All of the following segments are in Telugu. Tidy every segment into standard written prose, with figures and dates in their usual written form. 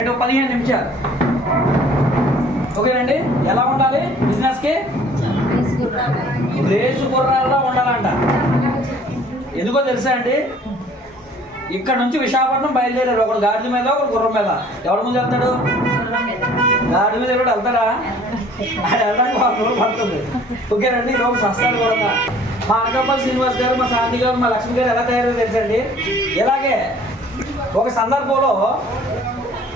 15 నిమిషాలు ఓకేనండి. ఎలా ఉండాలి బిజినెస్ కి? రేసు గుర్రాల్లో ఉండాలంట. ఎందుకో తెలుసా అండి, ఇక్కడ నుంచి విశాఖపట్నం బయలుదేరారు. ఒకడు గాడిద మీద, ఒకడు గుర్రం మీద. ఎవరి ముందు వెళ్తాడు? గాడి మీద ఎవరు వెళ్తారా? అది వెళ్ళడానికి 1 రోజులు పడుతుంది. ఓకేనండి. ఈరోజు సస్తాలు కూడా మా అనకాపల్లి శ్రీనివాస్ గారు, మా శాంతి గారు, మా లక్ష్మి గారు ఎలా తయారో తెలుసండి. ఇలాగే ఒక సందర్భంలో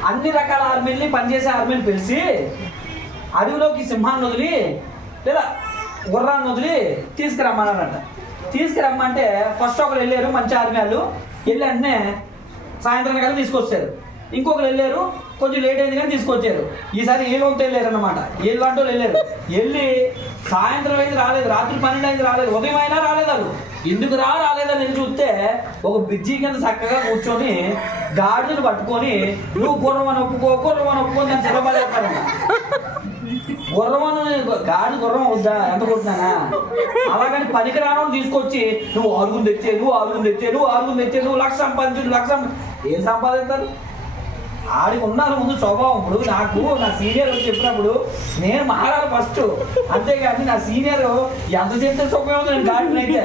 అన్ని రకాల ఆర్మీని పనిచేసే ఆర్మీని పిలిచి అడవిలోకి సింహాన్ని వదిలి లేదా గుర్రాన్ని వదిలి తీసుకురమ్మన్నారంట. తీసుకురమ్మంటే ఫస్ట్ ఒకరు వెళ్ళారు, మంచి ఆర్మీ వాళ్ళు. వెళ్ళి వెంటనే సాయంత్రం కానీ తీసుకొచ్చారు. ఇంకొకరు వెళ్ళారు, కొంచెం లేట్ అయింది కానీ తీసుకొచ్చారు. ఈసారి ఏ వంతు వెళ్ళారు అన్నమాట. ఏ లాంటి వెళ్ళారు. వెళ్ళి సాయంత్రం అయింది రాలేదు, రాత్రి 12 అయింది రాలేదు, ఉదయం అయినా రాలేదు. వాళ్ళు ఎందుకు రాలేదని నేను చూస్తే ఒక బిజ్జీ కింద చక్కగా కూర్చొని గాడిదలు పట్టుకొని నువ్వు గుర్రమని ఒప్పుకో నేను చిరబడేస్తాను. గుర్రమని గాడి గుర్రం అవుద్దా? ఎంత కొట్టినానా? అలాగని పనికి రావడం తీసుకొచ్చి నువ్వు ఆరుగురు తెచ్చే, నువ్వు లక్ష సంపాదించు. ఏం సంపాదిస్తారు? ఆడికి ఉన్నారు ముందు స్వభావం. ఇప్పుడు నాకు నా సీనియర్ చెప్పినప్పుడు నేను మారాలి ఫస్ట్, అంతేగాని నా సీనియర్ ఎంత చెప్తే ఉపయోగం. నేను గాడిని అయితే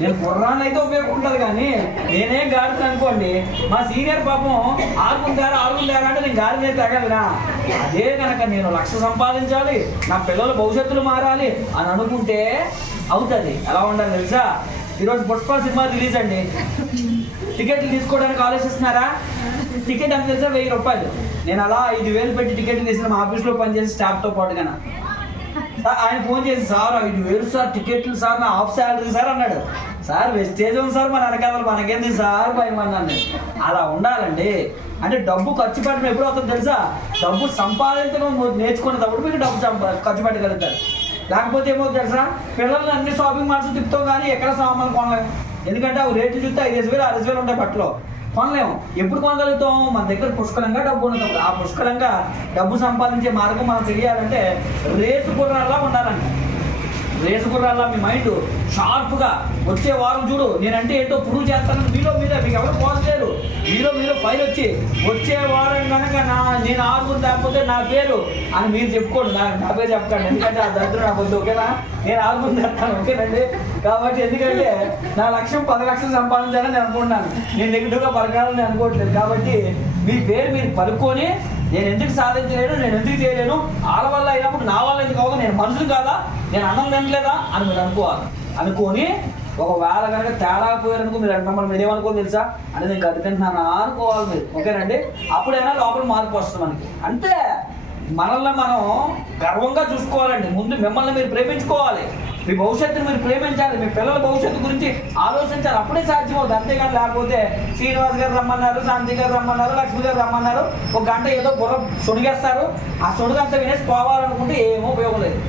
నేను గుర్రాన్ని అయితే ఉపయోగం ఉంటుంది, కానీ నేనేం గాడిని అనుకోండి. మా సీనియర్ పాపం ఆరుగుంటారా అంటే నేను గాడిని అయితే తగలినా. అదే కనుక నేను లక్ష సంపాదించాలి, నా పిల్లల భవిష్యత్తులు మారాలి అని అనుకుంటే అవుతుంది. ఎలా ఉండాలి తెలుసా? ఈరోజు పుష్ప సినిమా రిలీజ్ అండి. టికెట్లు తీసుకోవడానికి ఆలోచిస్తున్నారా? టికెట్ ఎంత తెలుసా? 1000 రూపాయలు. నేను అలా 5000 పెట్టి టికెట్ తీసిన మా ఆఫీస్లో పనిచేసి స్టాఫ్తో పాటుగా ఆయన ఫోన్ చేసి, సార్ 5000 సార్ టికెట్లు సార్, నా హాఫ్ శాలరీ సార్ అన్నాడు. సార్ వెస్టేజ్ ఉంది సార్, మన వెనకాల మనకేంది సార్ భయం అన్నాను. అలా ఉండాలండి. అంటే డబ్బు ఖర్చు పెట్టడం ఎప్పుడు అవుతుంది తెలుసా? డబ్బు సంపాదించడం నేర్చుకునేటప్పుడు మీరు డబ్బు ఖర్చు పెట్టగలుగుతారు. లేకపోతే ఏమవుతుంది తెలుసా? పిల్లల్ని అన్ని షాపింగ్ మాల్స్ తిప్పుతాం కానీ ఎక్కడ సామాన్లు కొనలేము. ఎందుకంటే అవి రేట్లు చూస్తే 5000 6000 ఉంటాయి బట్టలో, కొనలేము. ఎప్పుడు కొనగలుగుతాం? మన దగ్గర పుష్కలంగా డబ్బు ఉన్నప్పుడు. ఆ పుష్కలంగా డబ్బు సంపాదించే మార్గం మనం తెలియాలంటే రేసు గుర్రాల్లా ఉండాలంట. రేసు గుర్రాల్లా మీ మైండ్ షార్ప్గా. వచ్చే వారం చూడు నేనంటే ఏంటో ప్రూవ్ చేస్తానని మీరే మీకు ఎవరు పోసలేరు. మీరు ఫైల్ వచ్చి వచ్చే వారం కనుక నేను ఆరుగురు లేకపోతే నా పేరు అని మీరు చెప్పుకోండి. నా పేరు చెప్తాను, ఎందుకంటే ఆ దరిద్రం నాకు వద్దు. ఓకేనా? నేను ఆరుగురు చేస్తాను. ఓకేనండి. కాబట్టి ఎందుకంటే నా లక్ష్యం 10 లక్షలు సంపాదించాలని నేను అనుకుంటున్నాను. నేను నెగిటివ్గా పలకాలని అనుకోవట్లేదు. కాబట్టి మీ పేరు మీరు పలుకొని నేను ఎందుకు సాధించలేను, నేను ఎందుకు చేయలేను, వాళ్ళ వల్ల అయినప్పుడు నా వల్ల ఎందుకు అవ్వదు, నేను మనుషులు కాదా, నేను అన్నం తినలేదా అని మీరు అనుకోవాలి. అనుకొని ఒకవేళ కనుక తేడా పోయారనుకో మీరు మిమ్మల్ని మీరేమనుకోవాలి తెలుసా? అంటే నేను గడ్డి తింటున్నాను అనుకోవాలి మీరు. ఓకేనండి. అప్పుడైనా లోపల మార్పు వస్తుంది మనకి. అంతే. మనల్ని మనం గర్వంగా చూసుకోవాలండి. ముందు మిమ్మల్ని మీరు ప్రేమించుకోవాలి. మీ భవిష్యత్తుని మీరు ప్రేమించాలి. మీ పిల్లల భవిష్యత్తు గురించి ఆలోచించాలి. అప్పుడే సాధ్యం అవుతుంది. అంతేగాని లేకపోతే శ్రీనివాస్ గారు రమ్మన్నారు, శాంతి గారు రమ్మన్నారు, లక్ష్మి గారు రమ్మన్నారు, 1 గంట ఏదో బుర్ర సొడిగేస్తారు. ఆ సొడుగంతా వినేసి పోవాలనుకుంటే ఏమో ఉపయోగం లేదు.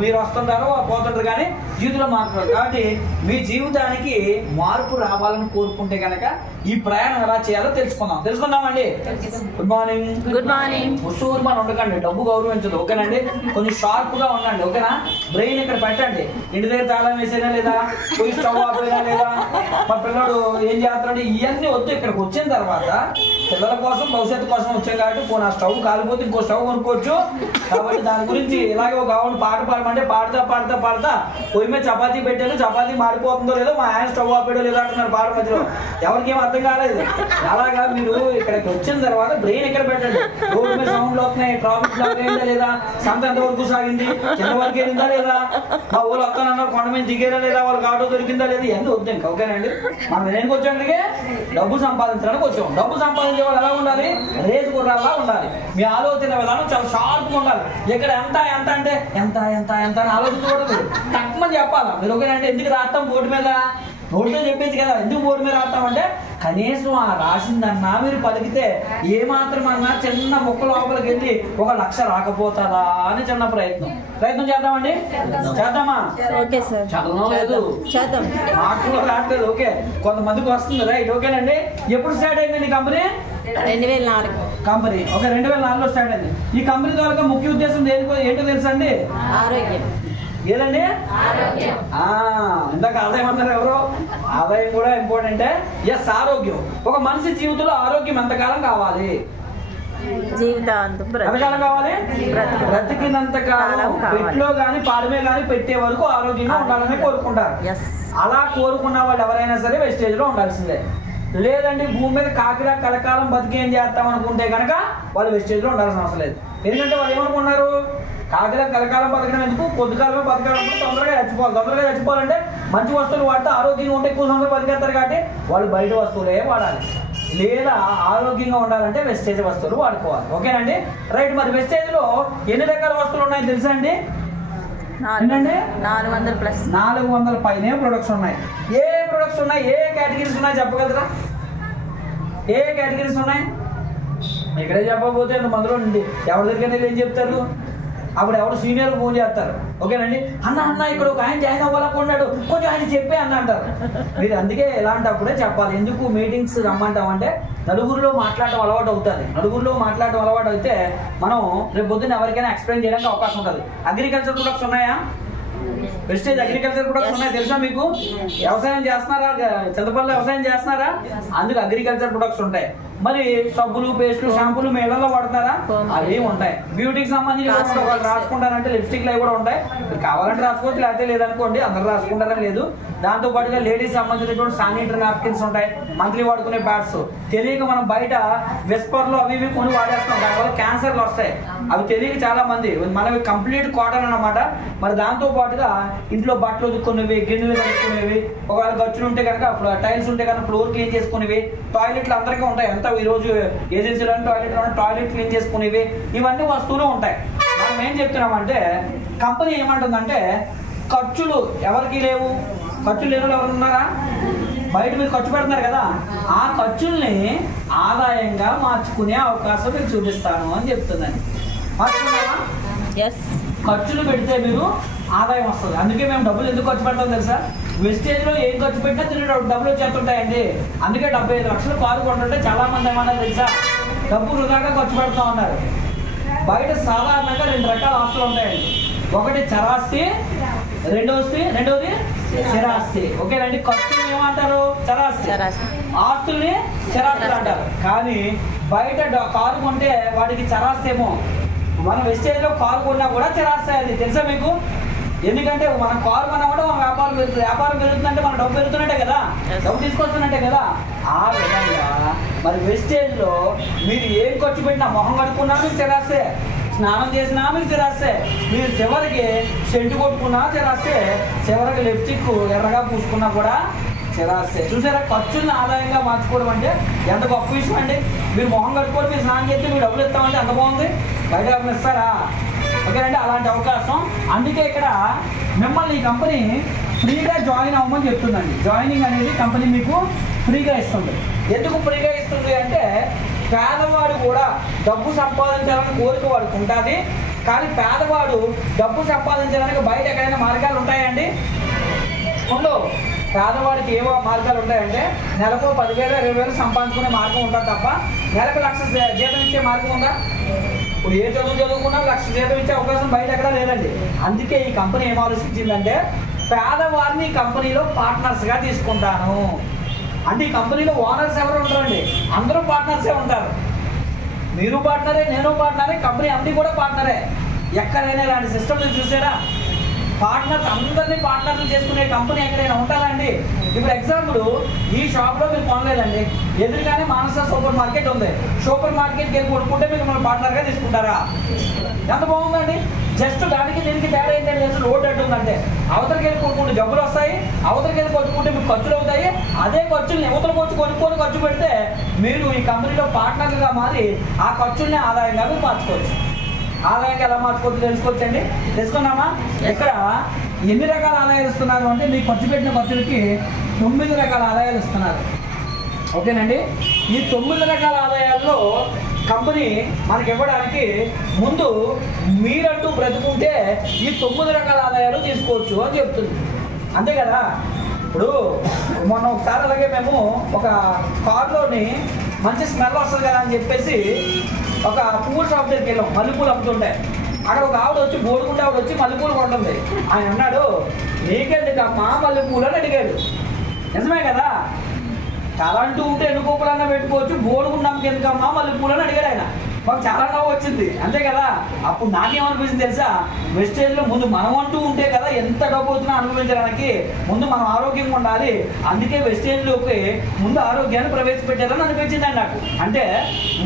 మీరు వస్తుంటారో పోతుంటారు కానీ జీవితంలో మార్పు. కాబట్టి మీ జీవితానికి మార్పు రావాలని కోరుకుంటే కనుక ఈ ప్రయాణం ఎలా చేయాలో తెలుసుకుందామండి. Good morning. ఉసూర్మని ఉండకండి, డబ్బు గౌరవించదు. ఓకేనండి. కొంచెం షార్ప్ గా ఉండండి. ఓకేనా? బ్రెయిన్ ఇక్కడ పెట్టండి. ఇంటి దగ్గర తాళం వేసేనా లేదా, పోయి స్టవ్ ఆపేనా లేదా, మా పిల్లడు ఏం చేస్తాడు, ఇవన్నీ వద్దు. ఇక్కడికి వచ్చిన తర్వాత పిల్లల కోసం భవిష్యత్తు కోసం వచ్చాం కాబట్టి పోనీ స్టవ్ కాలిపోతే ఇంకో స్టవ్ కొనుక్కోవచ్చు. కాబట్టి దాని గురించి ఇలాగే ఒక ఆవిడ పాట పాడమంటే పాడతా పొయ్యి మీద చపాతీ పెట్టాను, చపాతీ మాడిపోతుందో లేదో, మా ఆయన స్టవ్ ఆపేయడో లేదో అంటున్నారు పాట మధ్యలో. ఎవరికి ఏం అర్థం కాలేదు. అలాగా మీరు ఇక్కడికి వచ్చిన తర్వాత బ్రెయిన్ ఎక్కడ పెట్టండి. రోడ్డు మీద సౌండ్లు వస్తున్నాయి, ట్రాఫిక్ బ్లాక్ అయిందా లేదా, సంత ఎంత వరకు సాగింది, కింద వరకు వెళ్ళిందా లేదా, మా ఊళ్ళు వస్తానన్నారు, కొండ మీద దిగేరా లేదా, వాళ్ళకి ఆటో దొరికిందా లేదా, ఇవన్నీ వద్దు ఇంకా. ఓకేనండి. మనం దేనికి వచ్చాందుకే? డబ్బు సంపాదించడానికి వచ్చాం. డబ్బు సంపాదించే వాళ్ళు ఎలా ఉండాలి? రేసు గుర్రాల్లా ఉండాలి. మీ ఆలోచన విధానం చాలా షార్ప్గా ఉండాలి. ఇక్కడ ఎంత అంటే ఎంత అని ఆలోచించకూడదు. తక్కువ చెప్పాలా మీరు. ఓకేనంటే ఎందుకు రాస్తాం బోర్డు మీద? నోటితో చెప్పేసి కదా. ఎందుకు బోర్డు మీద రాస్తామంటే కనీసం ఆ రాసిందన్నా మీరు పలికితే ఏమాత్రం అన్నా చిన్న ముక్క లోపలికి వెళ్ళి 1 లక్ష రాకపోతుందా అని చిన్న ప్రయత్నం చేద్దామండి. చేద్దామా? చదవడం లేదు, మాటలు రావట్లేదు. ఓకే, కొంతమందికి వస్తుంది. రైట్. ఓకేనండి. ఎప్పుడు స్టార్ట్ అయింది నీ కంపెనీ? 2004 కంపెనీ. ఓకే, 2004లో స్టార్ట్ అయింది. ఈ కంపెనీ ద్వారా ముఖ్య ఉద్దేశం ఏంటో తెలుసా అండి? ఆరోగ్యం. ఏదండి? ఇందాక ఆదాయం అన్నారు ఎవరు? ఆదాయం కూడా ఇంపార్టెంటే. ఎస్, ఆరోగ్యం. ఒక మనిషి జీవితంలో ఆరోగ్యం ఎంతకాలం కావాలి? జీవితాంతం ఎంతకాలం కావాలి? బ్రతికినంత కాలం పెట్లో గాని పాడమే గాని పెట్టే వరకు ఆరోగ్యంగా ఉండాలని కోరుకుంటారు. అలా కోరుకున్న వాళ్ళు ఎవరైనా సరే వెస్టేజ్ లో ఉండాల్సిందే. లేదండి భూమి మీద కాకిలా కలకాలం బతికేం చేస్తాం అనుకుంటే కనుక వాళ్ళు వెస్టేజ్ లో ఉండాల్సిన అవసరం లేదు. ఎందుకంటే వాళ్ళు ఏమనుకున్నారు, కాకిలా కలకాలం బతకడం ఎందుకు, కొద్దికాలమే బతకాలంటే తొందరగా చచ్చిపోవాలి. తొందరగా చచ్చిపోవాలంటే మంచి వస్తువులు వాడితే ఆరోగ్యంగా ఉంటే ఎక్కువ సంవత్సరాలు బతికేస్తారు కాబట్టి వాళ్ళు బయట వస్తువులే వాడాలి. లేదా ఆరోగ్యంగా ఉండాలంటే వెస్టేజ్ వస్తువులు వాడుకోవాలి. ఓకేనండి, రైట్. మరి వెస్టేజ్ లో ఎన్ని రకాల వస్తువులు ఉన్నాయో తెలుసా అండి? 400 పైనే ప్రొడక్ట్స్ ఉన్నాయి. ఏ ప్రొడక్ట్స్ ఉన్నాయి, ఏ కేటగిరీస్ ఉన్నాయి చెప్పగలరా? ఏ కేటగిరీస్ ఉన్నాయి? ఇక్కడే చెప్పకపోతే మందులో నుండి ఎవరి దగ్గర ఏం చెప్తారు? అప్పుడు ఎవరు సీనియర్ ఫోన్ చేస్తారు. ఓకేనండి, అన్న ఇక్కడ ఒక ఆయన జాయిన్ అవ్వాలనుకున్నాడు, కొంచెం ఆయన చెప్పే అన్న అంటారు. మీరు అందుకే ఇలాంటప్పుడే చెప్పాలి. ఎందుకు మీటింగ్స్ రమ్మంటామంటే నలుగురిలో మాట్లాడటం అలవాటు అవుతుంది. నలుగురిలో మాట్లాడటం అలవాటు అయితే మనం రేపు పొద్దున్న ఎవరికైనా ఎక్స్ప్లెయిన్ చేయడానికి అవకాశం ఉంటుంది. అగ్రికల్చర్ ప్రొడక్ట్స్ ఉన్నాయా? వెస్టేజ్ అగ్రికల్చర్ ప్రొడక్ట్స్ ఉన్నాయి తెలుసా మీకు? వ్యవసాయం చేస్తున్నారా? చింతపల్లి వ్యవసాయం చేస్తున్నారా? అందుకు అగ్రికల్చర్ ప్రొడక్ట్స్ ఉంటాయి. మరి సబ్బులు, పేస్టులు, షాంపూలు మీ ఇళ్లలో వాడుతున్నారా? అవి ఉంటాయి. బ్యూటీకి సంబంధించి రాసుకుంటారంటే లిప్స్టిక్లు అవి కూడా ఉంటాయి. మీరు కావాలంటే రాసుకోవచ్చు, లేకపోతే లేదనుకోండి. అందరు రాసుకుంటారని లేదు. దాంతో పాటుగా లేడీస్ సంబంధించినటువంటి శానిటరీ నాప్కిన్స్ ఉంటాయి, మంత్లీ వాడుకునే ప్యాడ్స్. తెలియక మనం బయట వెస్పర్లు అవి ఇవి కొని వాడేస్తాం, దానివల్ల క్యాన్సర్లు వస్తాయి. అవి తెలియక చాలా మంది. మనవి కంప్లీట్ కాటన్ అన్నమాట. మరి దాంతో పాటుగా ఇంట్లో బట్టలు ఉదుక్కునేవి, గిన్నెలు కలుపుకునేవి, ఒకవేళ గచ్చులు ఉంటే కనుక టైల్స్ ఉంటే కనుక ఫ్లోర్ క్లీన్ చేసుకునేవి, టాయిలెట్లు అందరికీ ఉంటాయి. ఎంత ఈరోజు ఏజెన్సీలో టాయిలెట్ క్లీన్ చేసుకునేవి, ఇవన్నీ వస్తువులు ఉంటాయి. మనం ఏం చెప్తున్నామంటే కంపెనీ ఏమంటుందంటే ఖర్చులు ఎవరికి లేవు, ఖర్చులు లేని ఎవరు ఉన్నారా? బయట మీరు ఖర్చు పెడుతున్నారు కదా, ఆ ఖర్చుల్ని ఆదాయంగా మార్చుకునే అవకాశం మీకు చూపిస్తాను అని చెప్తుందండి. మార్చుకున్నావా? ఖర్చులు పెడితే మీరు ఆదాయం వస్తుంది. అందుకే మేము డబ్బులు ఎందుకు ఖర్చు పెడతాం తెలుసా? వెస్టేజ్ లో ఏం ఖర్చు పెట్టినా తిరిగి డబ్బులు వచ్చేస్తుంటాయండి. అందుకే 75 లక్షలు కారు కొంటుంటే చాలా మంది ఏమన్నా తెలుసా, డబ్బు వృధాగా ఖర్చు పెడతా ఉన్నారు. బయట సాధారణంగా 2 రకాల ఆస్తులు ఉంటాయండి. ఒకటి చరాస్తి, రెండోది స్థిరాస్తి. ఓకేనండి, ఖర్చుని ఏమంటారు? చరాస్తి. ఆస్తుల్ని స్థిరాస్తులు అంటారు. కానీ బయట కారు కొంటే వాటికి చరాస్తి ఏమో. మనం వెస్టేజ్ లో కారు కొన్నా కూడా చరాస్తి. అది తెలుసా మీకు? ఎందుకంటే మనం కారు కొన్నామంటే మన వ్యాపారం పెరుగుతుంది. వ్యాపారం పెరుగుతుందంటే మన డబ్బు పెరుగుతున్నట్టే కదా, డబ్బు తీసుకొస్తున్నట్టే కదా. ఆ విధంగా మరి వెస్టేజ్ లో మీరు ఏం ఖర్చు పెట్టినా, మొహం కడుక్కున్నా మీకు చరాస్తే, స్నానం చేసినా మీకు చరాస్తే, మీరు చివరికి సెంటు కొట్టుకున్నా చరాస్తే, చివరికి లిప్స్టిక్ ఎర్రగా పూసుకున్నా కూడా చరాస్తే. చూసారా, ఖర్చుల్ని ఆదాయంగా మార్చుకోవడం అంటే ఎంత గొప్ప విషయం అండి. మీరు మొహం కట్టుకోవడం, మీరు స్నానం చేస్తే మీరు డబ్బులు ఇస్తామంటే ఎంత బాగుంది. బయట డబ్బులు ఇస్తారా? ఓకేనండి, అలాంటి అవకాశం. అందుకే ఇక్కడ మిమ్మల్ని ఈ కంపెనీ ఫ్రీగా జాయిన్ అవ్వమని చెప్తుందండి. జాయినింగ్ అనేది కంపెనీ మీకు ఫ్రీగా ఇస్తుంది. ఎందుకు ఫ్రీగా ఇస్తుంది అంటే పేదవాడు కూడా డబ్బు సంపాదించాలని కోరిక వాడికి ఉంటుంది. కానీ పేదవాడు డబ్బు సంపాదించడానికి బయట ఎక్కడైనా మార్గాలు ఉంటాయండి? ఉండవు. పేదవాడికి ఏవో మార్గాలు ఉంటాయంటే నెలకు 10,000 20,000 సంపాదించుకునే మార్గం ఉంటుంది తప్ప నెలకు 1,00,000 జీతం ఇచ్చే మార్గం ఉందా? ఇప్పుడు ఏ చదువుకున్నా 1,00,000 జీతం ఇచ్చే అవకాశం బయట ఎక్కడా లేదండి. అందుకే ఈ కంపెనీ ఏం ఆలోచించిందంటే పేదవారిని ఈ కంపెనీలో పార్ట్నర్స్గా తీసుకుంటాను. అంటే ఈ కంపెనీలో ఓనర్స్ ఎవరు ఉంటారండి? అందరూ పార్ట్నర్సే ఉంటారు. మీరు పార్ట్నరే, నేను పార్ట్నరే, కంపెనీ అన్ని కూడా పార్ట్నరే. ఎక్కడైనా ఇలాంటి సిస్టమ్ మీరు చూసారా? పార్ట్నర్స్ అందరినీ పార్ట్నర్లు చేసుకునే కంపెనీ ఎక్కడైనా ఉంటుందండి? ఇప్పుడు ఎగ్జాంపుల్, ఈ షాప్లో మీరు కొనలేదండి, ఎదురుగానే మానస సూపర్ మార్కెట్ ఉంది. సూపర్ మార్కెట్కి వెళ్ళి కొనుక్కుంటే మీరు మన పార్ట్నర్గా తీసుకుంటారా? ఎంత బాగుందండి. జస్ట్ దానికి దీనికి తేడా ఏంటంటే జస్ట్ రోడ్ అడ్డు ఉందంటే అవతలకి వెళ్ళి కొనుక్కుంటే జబ్బులు వస్తాయి, అవతలకి వెళ్ళి కొనుక్కుంటే మీకు ఖర్చులు అవుతాయి. అదే ఖర్చుల్ని యువతలకు వచ్చి కొనుక్కొని ఖర్చు పెడితే మీరు ఈ కంపెనీలో పార్ట్నర్లుగా మారి ఆ ఖర్చుల్ని ఆదాయంగా మీరు మార్చుకోవచ్చు. ఆదాయంగా ఎలా మార్చుకోవచ్చు తెలుసుకోవచ్చండి. తెలుసుకున్నామా? ఇక్కడ ఎన్ని రకాల ఆదాయాలు ఇస్తున్నారు అంటే మీకు ఖర్చు పెట్టిన ఖర్చులకి 9 రకాల ఆదాయాలు ఇస్తున్నారు. ఓకేనండి, ఈ 9 రకాల ఆదాయాల్లో కంపెనీ మనకి ఇవ్వడానికి ముందు మీరంటూ బ్రతుకుంటే ఈ 9 రకాల ఆదాయాలు తీసుకోవచ్చు అని చెప్తుంది. అంతే కదా? ఇప్పుడు మొన్న ఒకసారి అలాగే మేము ఒక కార్లోని మంచి స్మెల్ వస్తుంది కదా అని చెప్పేసి ఒక పూల షాప్ దగ్గరికి వెళ్ళాం. మల్లెపూలు అమ్ముతుంటాయి. అక్కడ ఒక ఆవిడ వచ్చి, బోడుకుంటే ఆవిడ వచ్చి మల్లెపూలు కొంటుంది. ఆయన అన్నాడు, నీకెందుకమ్మా మల్లెపూలు అని అడిగాడు. నిజమే కదా? తలంటూ ఉంటే ఎన్నుకోపులన్నా పెట్టుకోవచ్చు, బోడుగుండాకి ఎందుకమ్మా మల్లెపూలు అని అడిగాడు ఆయన. మాకు చాలా నవ్వు వచ్చింది, అంతే కదా. అప్పుడు నాకేమనిపించింది తెలుసా, వెస్టేజ్లో ముందు మనం అంటూ ఉంటే కదా ఎంత డబ్బు వచ్చినా అనుభవించడానికి ముందు మనం ఆరోగ్యంగా ఉండాలి, అందుకే వెస్టేజ్లోకి ముందు ఆరోగ్యాన్ని ప్రవేశపెట్టారని అనిపించిందండి నాకు. అంటే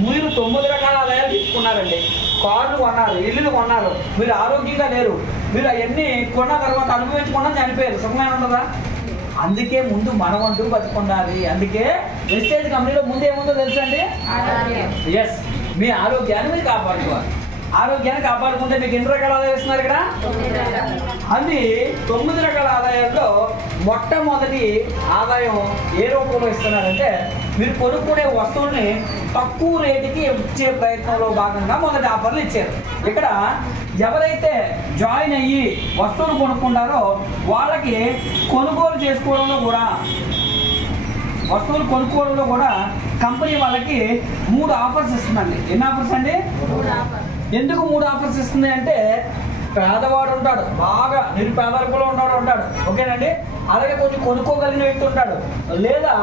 మీరు 9 రకాల ఆదాయాలు తీసుకున్నారండి, కార్లు కొన్నారు, ఇల్లులు కొన్నారు, మీరు ఆరోగ్యంగా లేరు, మీరు అవన్నీ కొన్న తర్వాత అనుభవించకుండా చనిపోయారు, సుఖమైన ఉండదా? అందుకే ముందు మనం అంటూ బతుకుండాలి. అందుకే వెస్టేజ్ కంపెనీలో ముందు ఏముందో తెలుసండి, ఎస్, మీ ఆరోగ్యాన్ని మీరు కాపాడుకోవాలి. ఆరోగ్యాన్ని కాపాడుకుంటే మీకు ఎన్ని రకాల ఆదాయం ఇస్తున్నారు ఇక్కడ? అది 9 రకాల ఆదాయాల్లో మొట్టమొదటి ఆదాయం ఏ రూపంలో ఇస్తున్నారంటే, మీరు కొనుక్కునే వస్తువుల్ని తక్కువ రేటుకి ఇచ్చే ప్రయత్నంలో భాగంగా మొదటి ఆఫర్లు ఇచ్చారు. ఇక్కడ ఎవరైతే జాయిన్ అయ్యి వస్తువులు కొనుక్కుంటారో వాళ్ళకి కొనుగోలు చేసుకోవడంలో కూడా, వస్తువులు కొనుక్కోవడంలో కూడా కంపెనీ వాళ్ళకి 3 ఆఫర్స్ ఇస్తుందండి. ఎన్ని ఆఫర్స్ అండి? ఎందుకు 3 ఆఫర్స్ ఇస్తుంది అంటే, పేదవాడు ఉంటాడు, బాగా నిరుపేదరికలో ఉంటాడు, ఓకేనండి, అలాగే కొంచెం కొనుక్కోగలిగిన వ్యక్తి ఉంటాడు, లేదా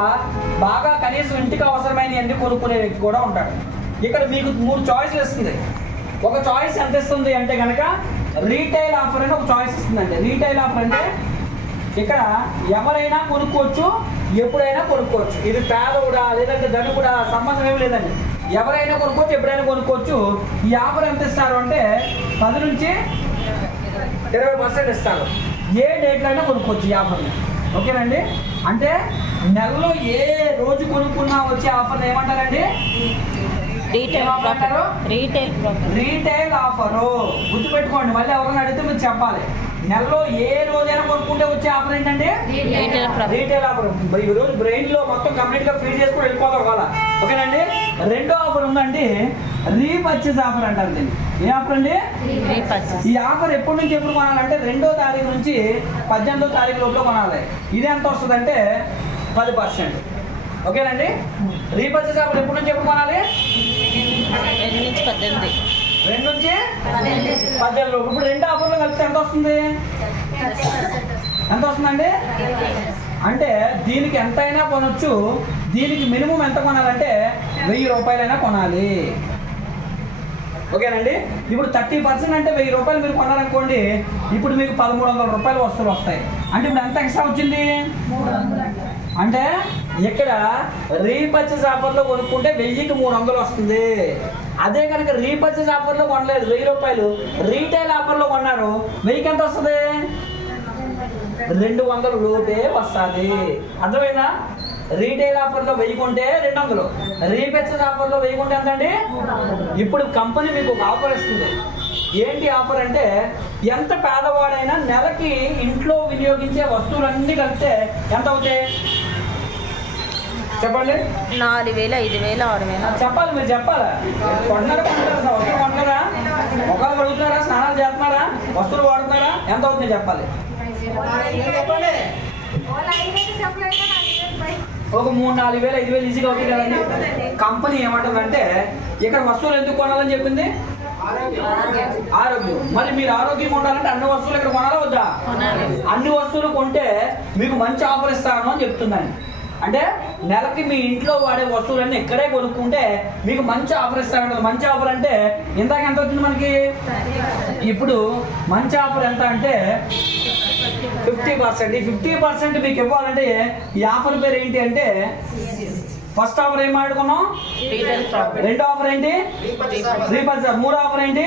బాగా కనీసం ఇంటికి అవసరమైన అన్ని కొనుక్కునే వ్యక్తి కూడా ఉంటాడు. ఇక్కడ మీకు 3 చాయిస్లు ఇస్తుంది. ఒక చాయిస్ ఎంత ఇస్తుంది అంటే కనుక రీటైల్ ఆఫర్ అని ఒక చాయిస్ ఇస్తుందండి. రీటైల్ ఆఫర్ అంటే ఇక్కడ ఎవరైనా కొనుక్కోవచ్చు, ఎప్పుడైనా కొనుక్కోవచ్చు. ఇది పేదవుడా లేదంటే ధనికుడా సంబంధం ఏమి లేదండి, ఎవరైనా కొనుక్కోవచ్చు, ఎప్పుడైనా కొనుక్కోవచ్చు. ఈ ఆఫర్ ఎంత ఇస్తారు అంటే 10 నుంచి 20% ఇస్తారు. ఏ డేట్లో అయినా కొనుక్కోవచ్చు ఈ ఆఫర్ని, ఓకేనండి. అంటే నెలలో ఏ రోజు కొనుక్కున్నా వచ్చే ఆఫర్ ఏమంటారండి? Retail offer. గుర్తుపెట్టుకోండి, మళ్ళీ ఎవరైనా అడిగితే మీరు చెప్పాలి. నెలలో ఏ రోజైనా కొనుక్కుంటే వచ్చే ఆఫర్ ఏంటంటే రీటైల్ ఆఫర్. ఈ రోజు బ్రెయిన్ లో మొత్తం కంప్లీట్ గా ఫీడ్ చేసుకుని వెళ్ళిపోతాం కదా, ఓకేనండి. రెండో ఆఫర్ ఉందండి, రీపర్చేస్ ఆఫర్ అంటారు దీన్ని. ఏ ఆఫర్ అండి? ఈ ఆఫర్ ఎప్పటి నుంచి ఎప్పుడు కొనాలంటే 2వ తారీఖు నుంచి 18వ తారీఖు లోపల కొనాలి. ఇది ఎంత వస్తుంది అంటే 10%, ఓకేనండి. రీపర్చేస్ ఆఫర్ ఎప్పటి నుంచి ఎప్పుడు కొనాలి? 2 నుంచి 18. 2 నుంచి 18 లోపు. ఇప్పుడు 2 ఆఫర్లు కలిపితే ఎంత వస్తుంది? ఎంత వస్తుందండి? అంటే దీనికి ఎంతైనా కొనొచ్చు. దీనికి మినిమం ఎంత కొనాలంటే 1000 రూపాయలైనా కొనాలి, ఓకేనండి. ఇప్పుడు 30% అంటే 1000 రూపాయలు మీరు కొనాలనుకోండి, ఇప్పుడు మీకు 1300 రూపాయలు వస్తువులు వస్తాయి. అంటే ఇప్పుడు ఎంత ఎక్స్ట్రా వచ్చింది అంటే, ఇక్కడ రీపర్చేస్ ఆఫర్లో కొనుక్కుంటే 1000కి 300 వస్తుంది. అదే కనుక రీపర్చేస్ ఆఫర్లో కొనలేదు, 1000 రూపాయలు రీటైల్ ఆఫర్లో కొన్నారు, 1000కి ఎంత వస్తుంది? 200 లోపే వస్తుంది. అర్థమైనా? రీటైల్ ఆఫర్లో 1000 కొంటే 200, రీపర్చేస్ ఆఫర్లో 1000 కొంటే ఎంత అండి? ఇప్పుడు కంపెనీ మీకు ఒక ఆఫర్ ఇస్తుంది. ఏంటి ఆఫర్ అంటే, ఎంత పేదవాడైనా నెలకి ఇంట్లో వినియోగించే వస్తువులన్నీ కలిపితే ఎంత అవుతాయి చెప్పండి? 4000, 5000, 6000. చెప్పాలి, మీరు చెప్పాలా? కొంటారా వస్తువులు కొంటారా, మొక్కలు కడుగుతున్నారా, స్నానాలు చేస్తున్నారా, వస్తువులు వాడుతున్నారా, ఎంత అవుతుంది చెప్పాలి? చెప్పండి. ఒక 3-4 వేలు 5 వేలు ఈజీగా అవుతుంది కదండి. కంపెనీ ఏమంటుందంటే, ఇక్కడ వస్తువులు ఎందుకు కొనాలని చెప్పింది? ఆరోగ్యం. మరి మీరు ఆరోగ్యంగా ఉండాలంటే అన్ని వస్తువులు ఇక్కడ కొనాలా వద్దా? అన్ని వస్తువులు కొంటే మీకు మంచి ఆఫర్ ఇస్తాను అని చెప్తుందండి. అంటే నెలకి మీ ఇంట్లో వాడే వస్తువులన్నీ ఇక్కడే కొనుక్కుంటే మీకు మంచి ఆఫర్ ఇస్తారంట. మంచి ఆఫర్ అంటే ఇందాక ఎంత వచ్చింది మనకి? ఇప్పుడు మంచి ఆఫర్ ఎంత అంటే 50%. ఈ 50% మీకు ఇవ్వాలంటే ఈ ఆఫర్ పేరు ఏంటి అంటే, ఫస్ట్ ఆఫర్ ఏం మాట్లాడుకున్నాం? రెండో ఆఫర్ ఏంటి? రీపర్చేస్. మూడో ఆఫర్ ఏంటి?